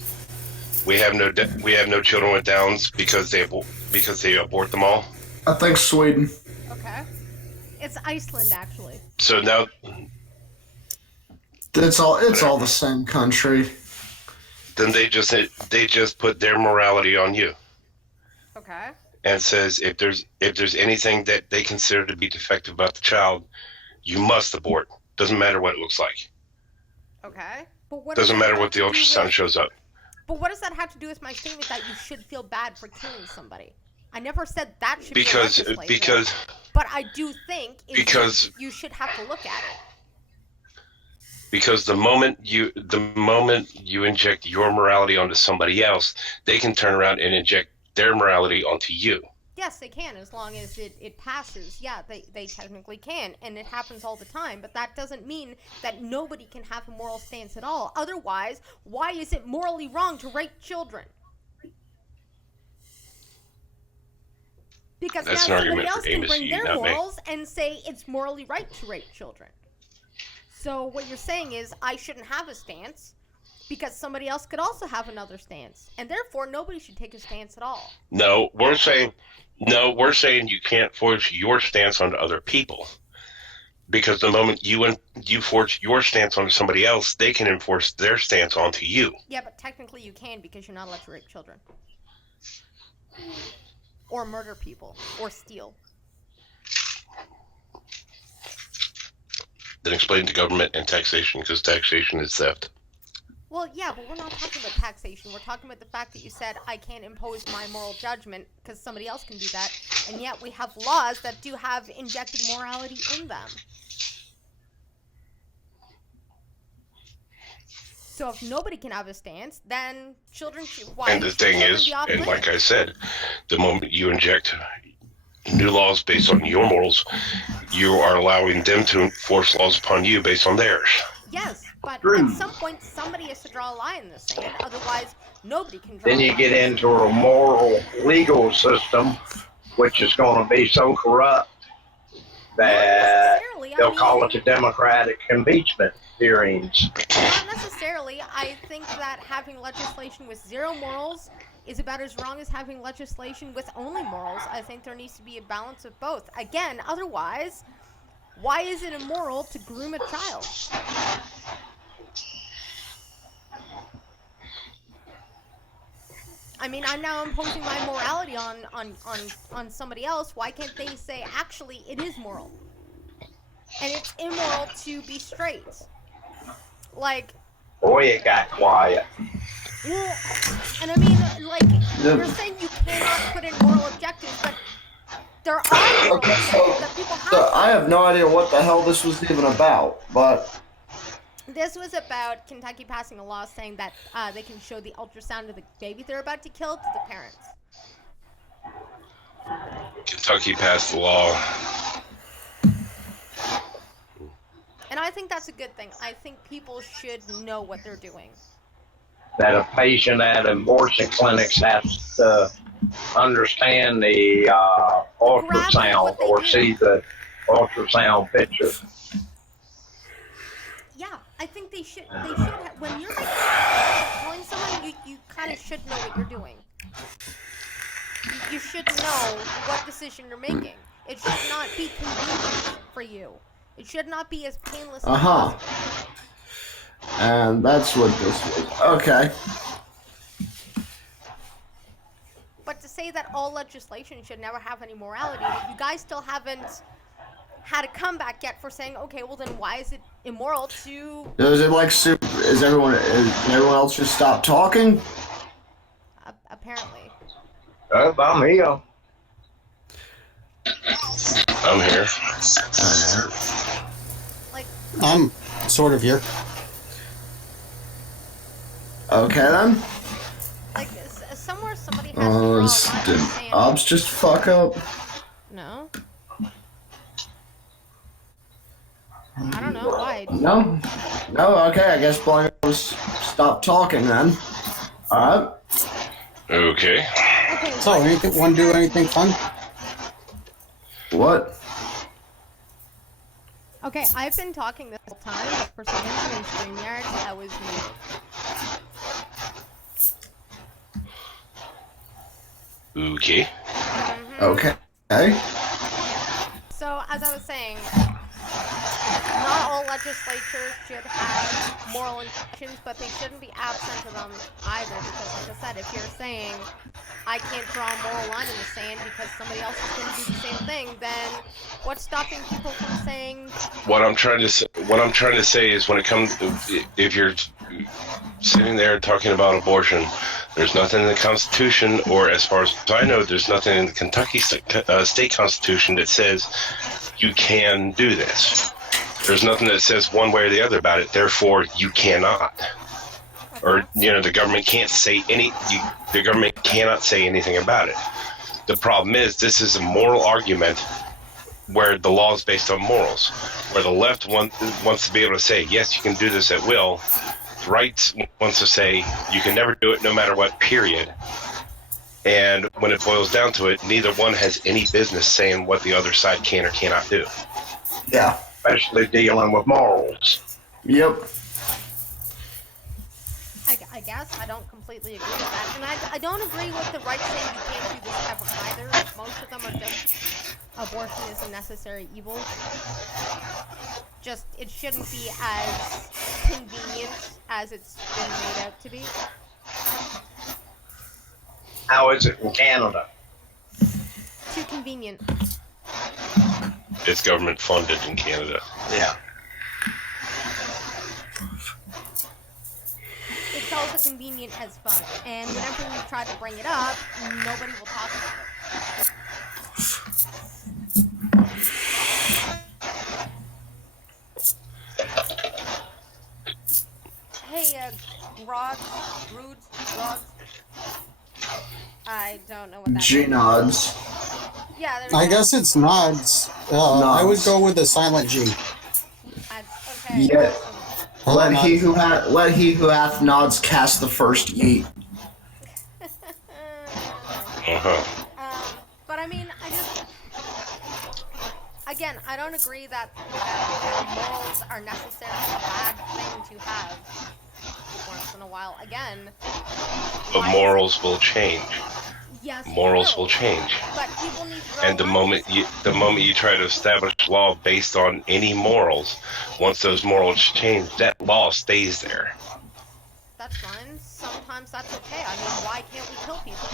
We have no children with Downs because they abort them all. I think Sweden. Okay. It's Iceland, actually. So now, It's all the same country. then they just put their morality on you, Okay. and says if there's anything that they consider to be defective about the child, you must abort. Doesn't matter what it looks like. Okay. But what Doesn't does that matter have what the to do ultrasound with- shows up. But what does that have to do with my statement that you should feel bad for killing somebody? I never said that should Because be legislation. But I do think you should have to look at it. Because the moment you inject your morality onto somebody else, they can turn around and inject their morality onto you. Yes, they can, as long as it passes. Yeah, they technically can, and it happens all the time. But that doesn't mean that nobody can have a moral stance at all. Otherwise, why is it morally wrong to rape children? Because That's now an somebody argument else for can Amos, bring you, their not me. morals and say it's morally right to rape children. So what you're saying is I shouldn't have a stance because somebody else could also have another stance, and therefore nobody should take a stance at all. No, we're saying you can't force your stance onto other people. Because the moment you force your stance onto somebody else, they can enforce their stance onto you. Yeah, but technically you can because you're not allowed to rape children. Or murder people. Or steal. Then explain to government and taxation, because taxation is theft. Well, yeah, but we're not talking about taxation. We're talking about the fact that you said I can't impose my moral judgment because somebody else can do that, and yet we have laws that do have injected morality in them. So if nobody can have a stance, then children should... Why And the should thing children is, be off and like I limits? said, the moment you inject new laws based on your morals, you are allowing them to enforce laws upon you based on theirs. Yes, but True. at some point somebody has to draw a line in the sand, otherwise nobody can draw Then a you line. get into a moral legal system, which is going to be so corrupt that necessarily. they'll call it the Democratic impeachment hearings. Not necessarily. I think that having legislation with zero morals is about as wrong as having legislation with only morals. I think there needs to be a balance of both. Again, otherwise, why is it immoral to groom a child? I mean, I'm now imposing my morality on somebody else. Why can't they say, actually, it is moral? And it's immoral to be straight. Like, Boy, it got quiet. well, and I mean, like, you're saying you cannot put in moral objectives, but there are moral Okay, objectives that people have. So I have no idea what the hell this was even about, but This was about Kentucky passing a law saying that they can show the ultrasound of the baby they're about to kill to the parents. Kentucky passed the law. And I think that's a good thing. I think people should know what they're doing. That a patient at abortion clinics has to understand the ultrasound or see the ultrasound picture. Yeah, I think they should. They should. When you're telling someone, you kind of should know what you're doing. You should know what decision you're making. It should not be convenient for you. It should not be as painless as possible. And that's what this was. Okay. But to say that all legislation should never have any morality, you guys still haven't had a comeback yet for saying, okay, well then why is it immoral to... Is it like super? Is everyone else just stop talking? Apparently. I'm here. I'm here. Like, I'm sort of here. Okay then. like somewhere somebody has to draw a line Did saying, Obs just fuck up? no. I don't know why. No. No. Okay. I guess Blaine was stop talking then. All right. Okay. Okay, So, anything? Want to do anything fun? What? okay, I've been talking this whole time, but for some reason in StreamYard, I was muted. Okay. Okay. Hey. So, as I was saying, all legislatures should have moral intentions, but they shouldn't be absent of them either. Because, like I said, if you're saying I can't draw a moral line in the sand because somebody else is going to do the same thing, then what's stopping people from saying? What I'm trying to say is, when it comes, if you're sitting there talking about abortion, there's nothing in the Constitution, or as far as I know, there's nothing in the Kentucky state Constitution that says you can do this. There's nothing that says one way or the other about it. Therefore, you cannot, or the government can't say the government cannot say anything about it. The problem is, this is a moral argument where the law is based on morals, where the left wants to be able to say, yes, you can do this at will. The right wants to say you can never do it no matter what, period. And when it boils down to it, neither one has any business saying what the other side can or cannot do. Yeah. Especially dealing with morals. Yep. I guess I don't completely agree with that, and I don't agree with the right saying you can't do this ever either. Most of them are just abortion is a necessary evil. Just it shouldn't be as convenient as it's been made out to be. How is it in Canada? Too convenient. It's government funded in Canada. Yeah. It's also convenient as fuck, and whenever we try to bring it up, nobody will talk about it. Hey, Grods. I don't know what that means. G-nods. Yeah, there's I guess it's nods. I would go with a silent G. Okay. Yeah. Hello, Let nods. he who hath nods cast the first yeet. But I mean, again, I don't agree that morals are necessarily a bad thing to have once in a while. Again, But morals will change. yes, Morals will change. But people need to And the moment you try to establish law based on any morals, once those morals change, that law stays there. That's fine. Sometimes that's okay. I mean, why can't we kill people?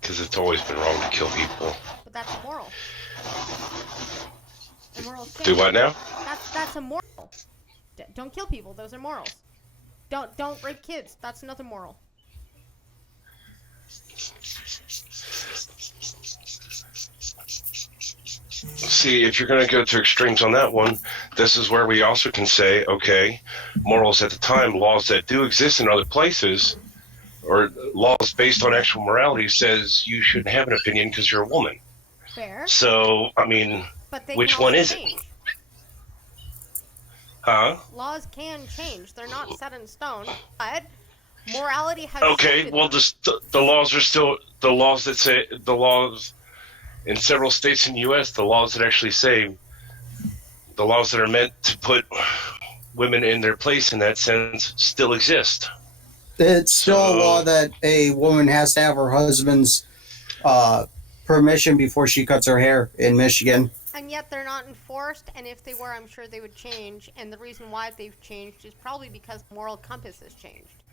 Because it's always been wrong to kill people. But that's immoral. Immorals Do what now? That's immoral. Don't kill people. Those are morals. Don't rape kids. That's another moral. See, if you're going to go to extremes on that one, this is where we also can say, okay, morals at the time, laws that do exist in other places, or laws based on actual morality, says you shouldn't have an opinion because you're a woman. Fair. So, I mean, But they which can one also is it? change. Huh? Laws can change. They're not set in stone. But morality has Okay, shifted. well, the laws are still the laws that say the laws in several states in the U.S. The laws that actually say the laws that are meant to put women in their place in that sense still exist. It's still a law that a woman has to have her husband's permission before she cuts her hair in Michigan. And yet they're not enforced, and if they were, I'm sure they would change. And the reason why they've changed is probably because the moral compass has changed.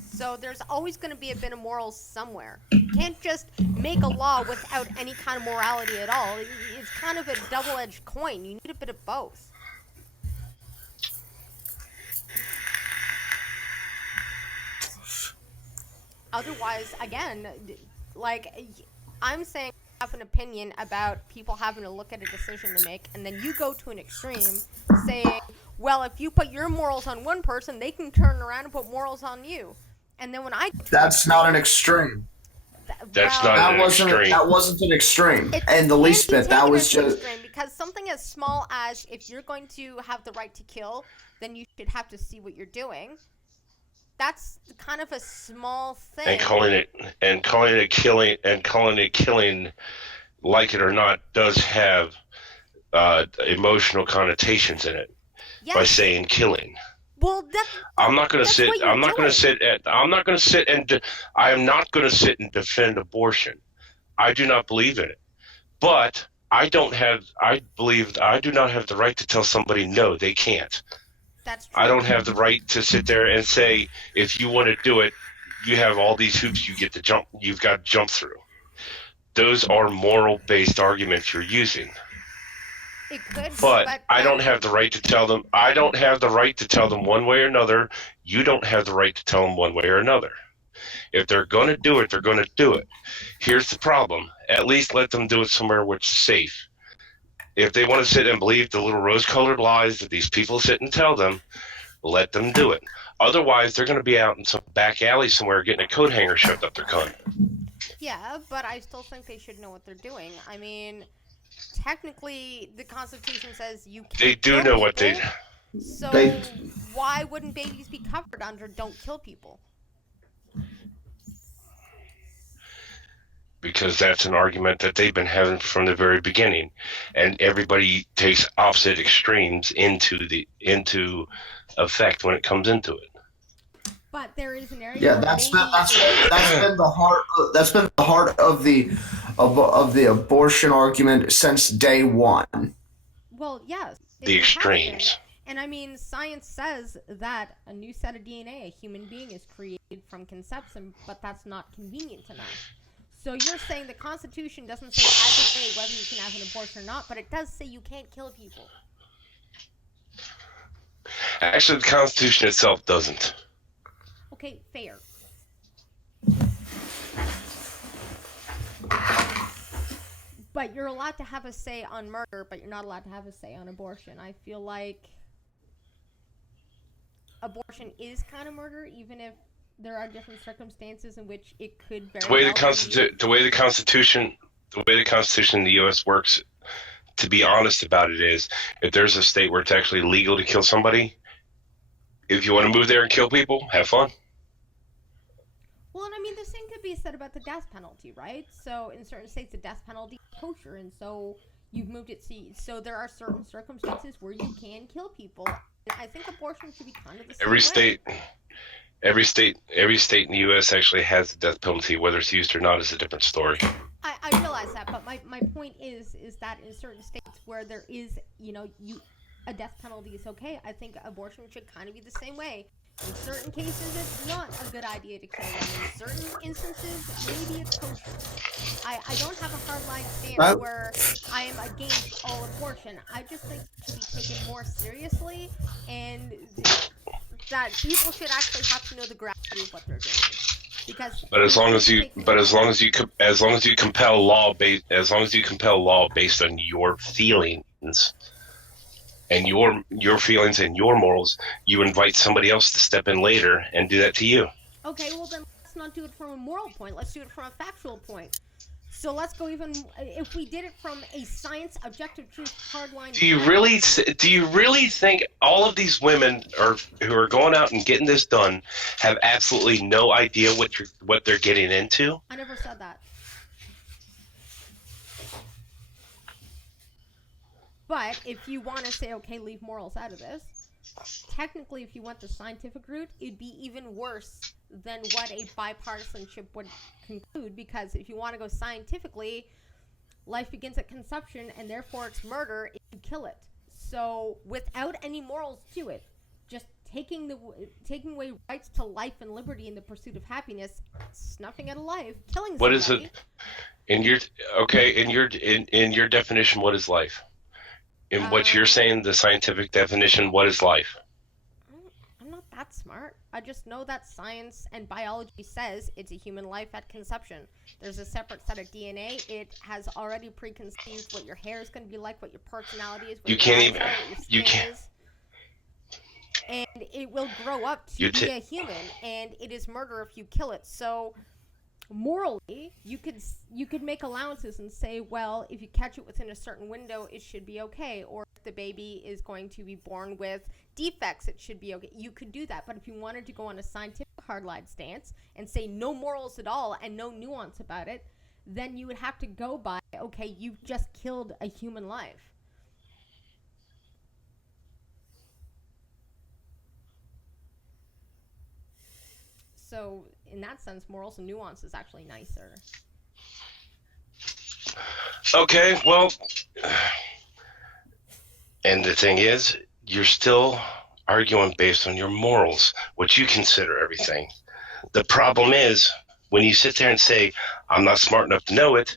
So there's always going to be a bit of morals somewhere. You can't just make a law without any kind of morality at all. It's kind of a double-edged coin. You need a bit of both. Otherwise, again, like, I'm saying I have an opinion about people having to look at a decision to make, and then you go to an extreme saying, well, if you put your morals on one person, they can turn around and put morals on you. And then when I... That's not an extreme. That's well, not an extreme. That wasn't an extreme. It And the can least be bit, that taken was as an just... extreme, because something as small as if you're going to have the right to kill, then you should have to see what you're doing. That's kind of a small thing. And calling it killing, like it or not, does have emotional connotations in it. Yes. By saying killing. Well, I'm not going to that's sit. what you're I'm not going to doing. sit at. I'm not going to sit and. I am not going to sit and defend abortion. I do not believe in it. But I do not have the right to tell somebody no, they can't. That's true. I don't have the right to sit there and say, if you want to do it, you have all these hoops you've got to jump through. Those are moral-based arguments you're using. It could be, But I don't have the right to tell them. I don't have the right to tell them one way or another. You don't have the right to tell them one way or another. If they're going to do it, they're going to do it. Here's the problem. At least let them do it somewhere which is safe. If they want to sit and believe the little rose-colored lies that these people sit and tell them, let them do it. Otherwise, they're going to be out in some back alley somewhere getting a coat hanger shoved up their cunt. Yeah, but I still think they should know what they're doing. I mean, technically, the Constitution says you can't They do kill know what people, they... So why wouldn't babies be covered under don't kill people? Because that's an argument that they've been having from the very beginning, and everybody takes opposite extremes into effect when it comes into it. But there is an area. Yeah, where that's maybe been the heart of the abortion argument since day one. Well, yes. The extremes. And I mean, science says that a new set of DNA, a human being, is created from conception, but that's not convenient enough. So you're saying the Constitution doesn't say either way whether you can have an abortion or not, but it does say you can't kill people. Actually, the Constitution itself doesn't. Okay, fair. But you're allowed to have a say on murder, but you're not allowed to have a say on abortion. I feel like abortion is kind of murder, even if there are different circumstances in which it could very The way well the Constitution in the U.S. works, to be honest about it, is if there's a state where it's actually legal to kill somebody, if you want to move there and kill people, have fun. Well, and I mean, the same could be said about the death penalty, right? So in certain states, the death penalty is kosher, and so you've moved it. So there are certain circumstances where you can kill people. And I think abortion should be kind of the same way. Every state in the U.S. actually has the death penalty. Whether it's used or not is a different story. I realize that, but my point is that in certain states where there is, a death penalty is okay, I think abortion should kind of be the same way. In certain cases, it's not a good idea to kill them. In certain instances, maybe it's kosher. I don't have a hardline stance where I am against all abortion. I just think it should be taken more seriously, and that people should actually have to know the gravity of what they're doing. But as long as you compel law based on your feelings and your feelings and your morals, you invite somebody else to step in later and do that to you. Okay, well then let's not do it from a moral point. Let's do it from a factual point. So let's go even if we did it from a science, objective truth, hardline. Do you really think all of these women who are going out and getting this done have absolutely no idea what they're getting into? I never said that. But if you want to say, okay, leave morals out of this, technically, if you went the scientific route, it'd be even worse than what a bipartisanship would conclude, because if you want to go scientifically, life begins at conception, and therefore it's murder if you kill it. So without any morals to it, just taking away rights to life and liberty in the pursuit of happiness, snuffing out a life, killing somebody. What is it? In your definition, what is life? In what you're saying, the scientific definition, what is life? I'm not that smart. I just know that science and biology says it's a human life at conception. There's a separate set of DNA. It has already preconceived what your hair is going to be like, what your personality is, what your skin is. And it will grow up to be a human, and it is murder if you kill it. So morally, you could make allowances and say, well, if you catch it within a certain window, it should be okay. Or if the baby is going to be born with defects, it should be okay. You could do that. But if you wanted to go on a scientific hardline stance and say no morals at all and no nuance about it, then you would have to go by, okay, you've just killed a human life. So in that sense, morals and nuance is actually nicer. Okay, well, and the thing is, you're still arguing based on your morals, what you consider everything. The problem is, when you sit there and say, I'm not smart enough to know it,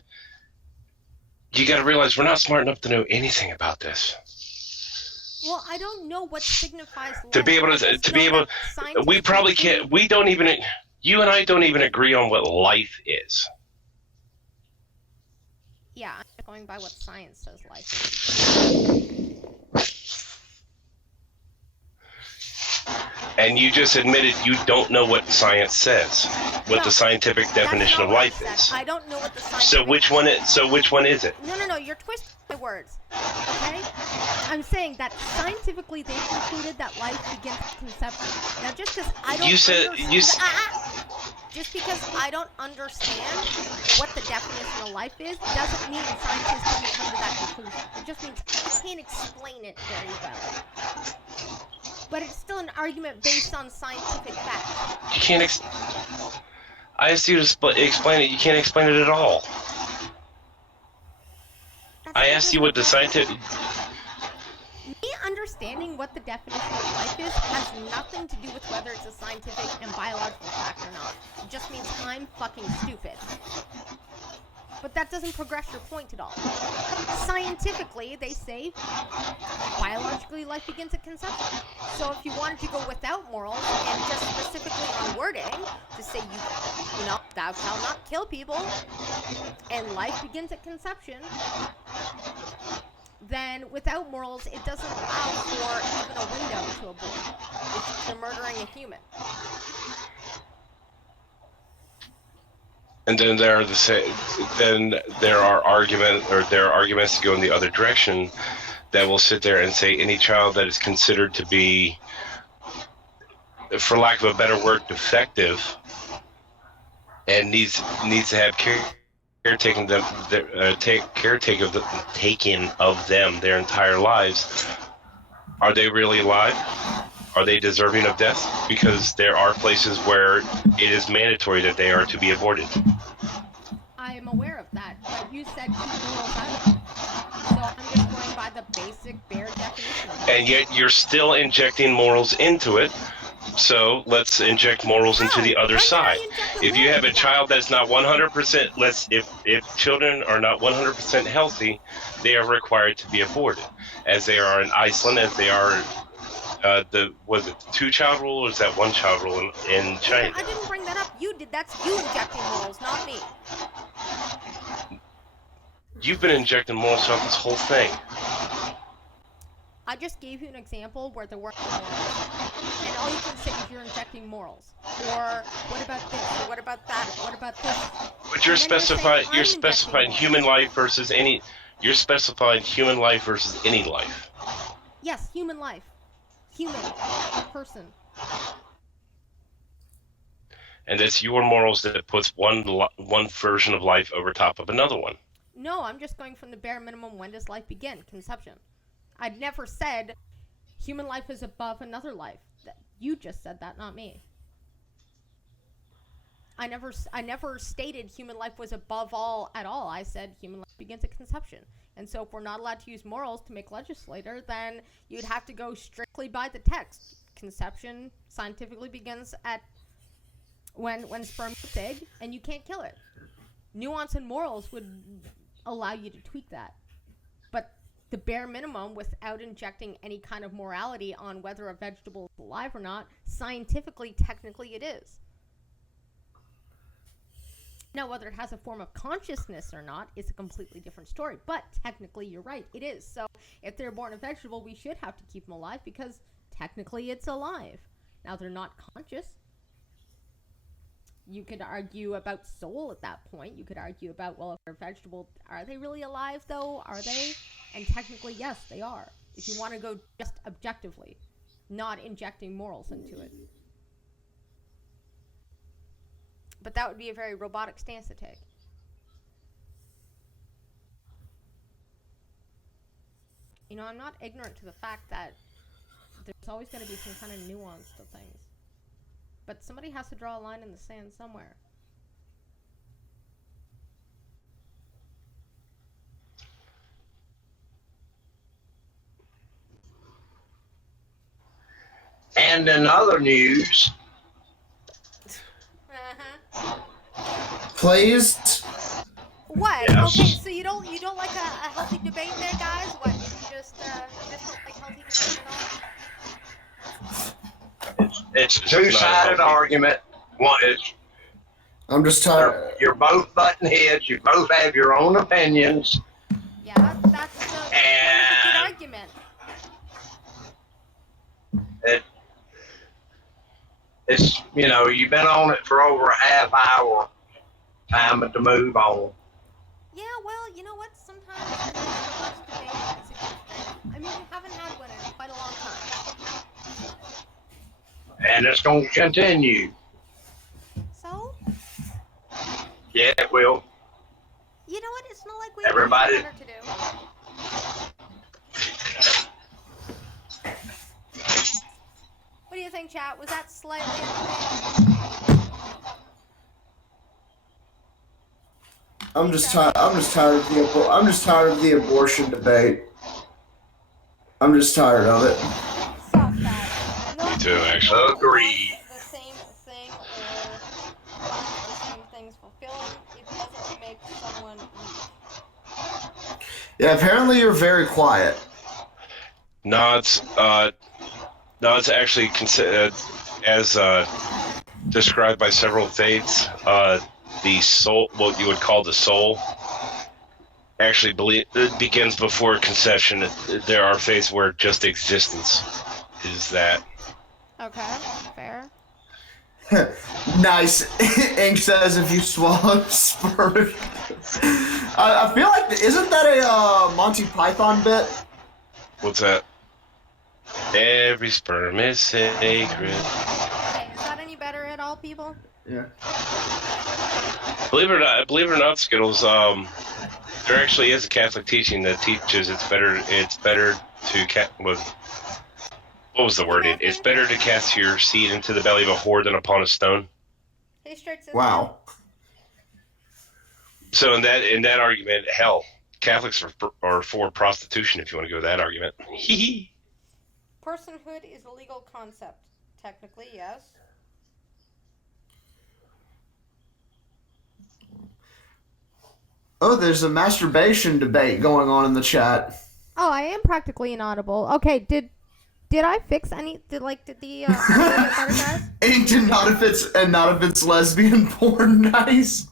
you got to realize we're not smart enough to know anything about this. Well, I don't know what signifies life. To be able we probably can't, we don't even, you and I don't even agree on what life is. Yeah, I'm going by what science says life is. And you just admitted you don't know what science says, what the scientific definition of life is. I don't know what the scientific... So which one is it? No, you're twisting my words. Okay? I'm saying that scientifically they've concluded that life begins at conception. Now just because I don't just because I don't understand what the definition of life is doesn't mean scientists can come to that conclusion. It just means I can't explain it very well. But it's still an argument based on scientific facts. You can't I asked you to explain it. You can't explain it at all. I asked you what the scientific... Me understanding what the definition of life is has nothing to do with whether it's a scientific and biological fact or not. It just means I'm fucking stupid. But that doesn't progress your point at all. Scientifically, they say biologically life begins at conception. So if you wanted to go without morals and just specifically on wording to say you know, thou shalt not kill people and life begins at conception, then without morals it doesn't allow for even a window to abort if you're murdering a human. And then there are arguments to go in the other direction that will sit there and say any child that is considered to be, for lack of a better word, defective and needs to have caretaking of them their entire lives. Are they really alive? Are they deserving of death? Because there are places where it is mandatory that they are to be aborted. I am aware of that, but you said keep morals out of it. So I'm just going by the basic, bare definition of it. And yet you're still injecting morals into it. So let's inject morals into the other side. If you have a child that's not 100%, if children are not 100% healthy, they are required to be aborted, as they are in Iceland, as they are. Was it the 2-child rule or is that 1-child rule in China? I didn't bring that up. You did. That's you injecting morals, not me. You've been injecting morals throughout this whole thing. I just gave you an example where there weren't morals. And all you can say is you're injecting morals. Or what about this? Or what about that? Or what about this? But you're specifying human life versus any. You're specifying human life versus any life. Yes, human life. Human. Person. And it's your morals that puts one version of life over top of another one. No, I'm just going from the bare minimum. When does life begin? Conception. I'd never said human life is above another life. You just said that, not me. I never stated human life was above all at all. I said human life begins at conception. And so if we're not allowed to use morals to make legislator, then you'd have to go strictly by the text. Conception scientifically begins at when sperm meets egg, and you can't kill it. Nuance and morals would allow you to tweak that. But the bare minimum, without injecting any kind of morality on whether a vegetable is alive or not, scientifically, technically it is. Now, whether it has a form of consciousness or not is a completely different story. But technically, you're right, it is. So if they're born a vegetable, we should have to keep them alive because technically it's alive. Now, they're not conscious. You could argue about soul at that point. You could argue about, well, if they're a vegetable, are they really alive, though? Are they? And technically, yes, they are. If you want to go just objectively, not injecting morals into it. But that would be a very robotic stance to take. You know, I'm not ignorant to the fact that there's always going to be some kind of nuance to things. But somebody has to draw a line in the sand somewhere. And in other news, Please. What? Yes. Okay, so you don't like a healthy debate there, guys? What? You just don't like healthy debate at all? it's a two-sided argument. One is I'm just tired. you're both button heads. You both have your own opinions. Yeah, that's the point of a good argument. It's you've been on it for over a half hour. Time to move on. Yeah, well, you know what? Sometimes a robust debate is a good thing. I mean, we haven't had one in quite a long time. And it's going to continue. So? Yeah, it will. You know what? It's not like we Everybody- have anything better to do. What do you think, chat? Was that slightly entertaining? I'm just tired. I'm just tired of the abortion debate. I'm just tired of it. Stop that. No, Me too, actually. Agreed. the same thing or the same things fulfilling. It doesn't make someone weak. Yeah, apparently you're very quiet. No, it's actually as described by several faiths. The soul, what you would call the soul, actually it begins before conception. There are faiths where just existence is that. Okay, fair. Nice. Ink says if you swallow sperm. I feel like isn't that a Monty Python bit? What's that? Every sperm is sacred. Okay, is that any better at all, people? Yeah. Believe it or not, Skittles. There actually is a Catholic teaching that teaches it's better to what was the wording? It's better to cast your seed into the belly of a whore than upon a stone. Hey, straight says Wow. So in that argument, hell, Catholics are for prostitution. If you want to go that argument. personhood is a legal concept. Technically, yes. Oh, there's a masturbation debate going on in the chat. Oh, I am practically inaudible. Okay, did I fix any? Did the audio get better, guys? Ink and not if it's lesbian porn. Nice.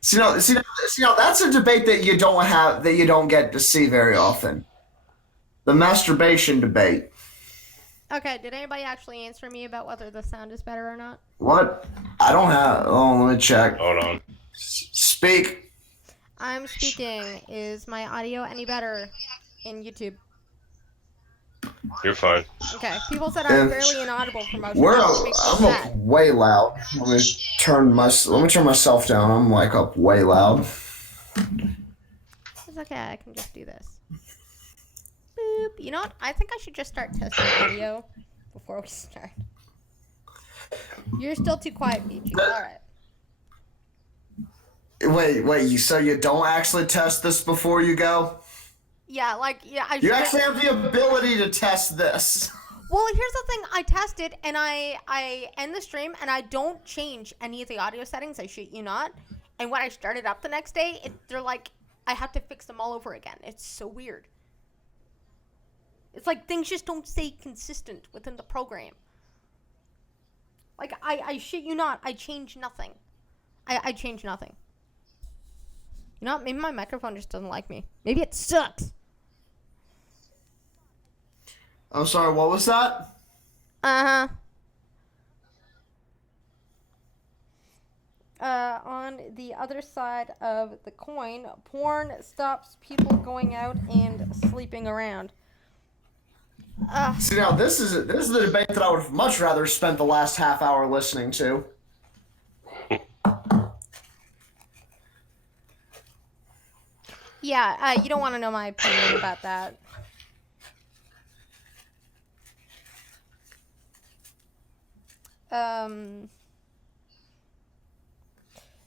See now, that's a debate that you don't get to see very often. The masturbation debate. Okay, did anybody actually answer me about whether the sound is better or not? What? I don't have. Oh, let me check. Hold on. Speak. I'm speaking. Is my audio any better in YouTube? You're fine. Okay, people said I'm barely inaudible for most of We're it, up, which makes me I'm sad. up way loud. Let me turn myself down. I'm like up way loud. It's okay, I can just do this. Boop. You know what? I think I should just start testing audio before we start. You're still too quiet, Peachy. Alright. Wait, so you don't actually test this before you go? Yeah, I You should. actually have the ability to test this. Well, here's the thing. I tested, and I end the stream, and I don't change any of the audio settings. I shit you not. And when I started up the next day, they're like, I have to fix them all over again. It's so weird. It's like things just don't stay consistent within the program. Like, I shit you not. I change nothing. I change nothing. You know what? Maybe my microphone just doesn't like me. Maybe it sucks. I'm sorry, what was that? Uh-huh. On the other side of the coin, porn stops people going out and sleeping around. See, now this is the debate that I would have much rather spent the last half hour listening to. Yeah, you don't want to know my opinion about that.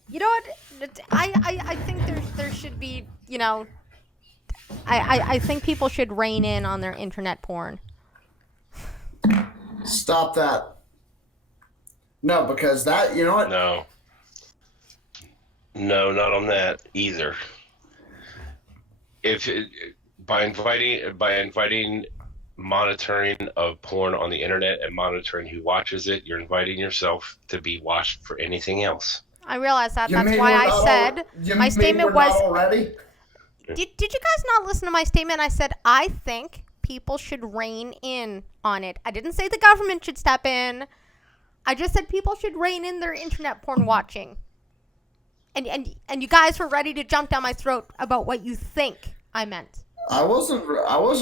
You know what? I think there should be, I think people should rein in on their internet porn. Stop that. No, because that, you know what? No, not on that either. By inviting monitoring of porn on the internet and monitoring who watches it, you're inviting yourself to be watched for anything else. I realize that. You That's mean why we're I not said you my mean statement we're was. not already? Did you guys not listen to my statement? I said I think people should rein in on it. I didn't say the government should step in. I just said people should rein in their internet porn watching. And you guys were ready to jump down my throat about what you think I meant. I wasn't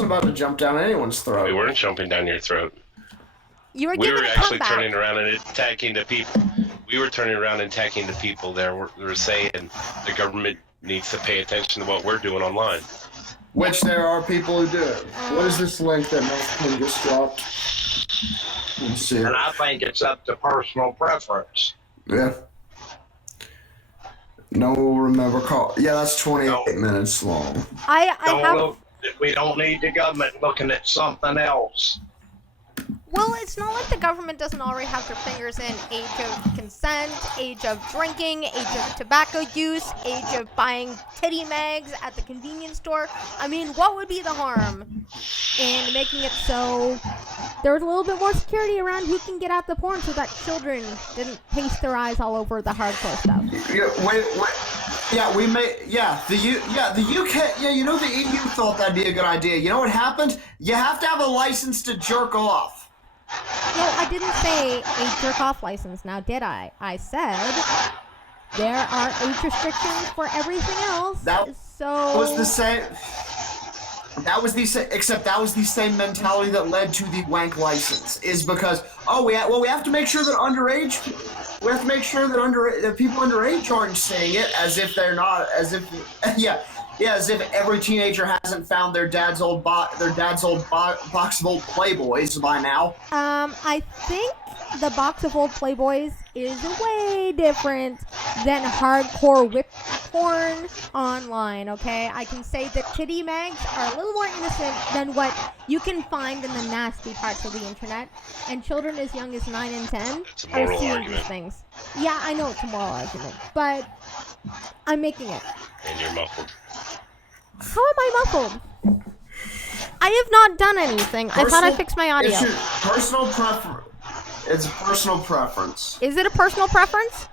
about to jump down anyone's throat. We weren't jumping down your throat. You were We giving were a actually comeback. turning around and attacking the people. We were turning around and attacking the people there. We were saying the government needs to pay attention to what we're doing online. Which there are people who do it. What is this link that Melvin just dropped? Let's see. And I think it's up to personal preference. Yeah. No one will remember call. Yeah, that's 28 minutes long. I have. We don't need the government looking at something else. Well, it's not like the government doesn't already have their fingers in age of consent, age of drinking, age of tobacco use, age of buying titty mags at the convenience store. I mean, what would be the harm in making it so there's a little bit more security around who can get out the porn so that children didn't paste their eyes all over the hardcore stuff? Yeah, wait. Yeah, we may. Yeah, the UK. Yeah, you know the EU thought that'd be a good idea. You know what happened? You have to have a license to jerk off. No, I didn't say a jerk-off license, now did I? I said there are age restrictions for everything else, That so... was the same. That was the same, except that was the same mentality that led to the wank license. Is because we have to make sure that underage, we have to make sure that people underage aren't saying it as if they're not, as if as if every teenager hasn't found their dad's old box of old Playboys by now. I think the box of old Playboys is way different than hardcore whip porn online, okay? I can say that titty mags are a little more innocent than what you can find in the nasty parts of the internet, and children as young as 9 and 10 It's a are moral seeing argument. these things. Yeah, I know it's a moral argument, but I'm making it. And you're muffled. How am I muffled? I have not done anything. I thought I fixed my audio. It's personal preference. It's personal preference. Is it a personal preference?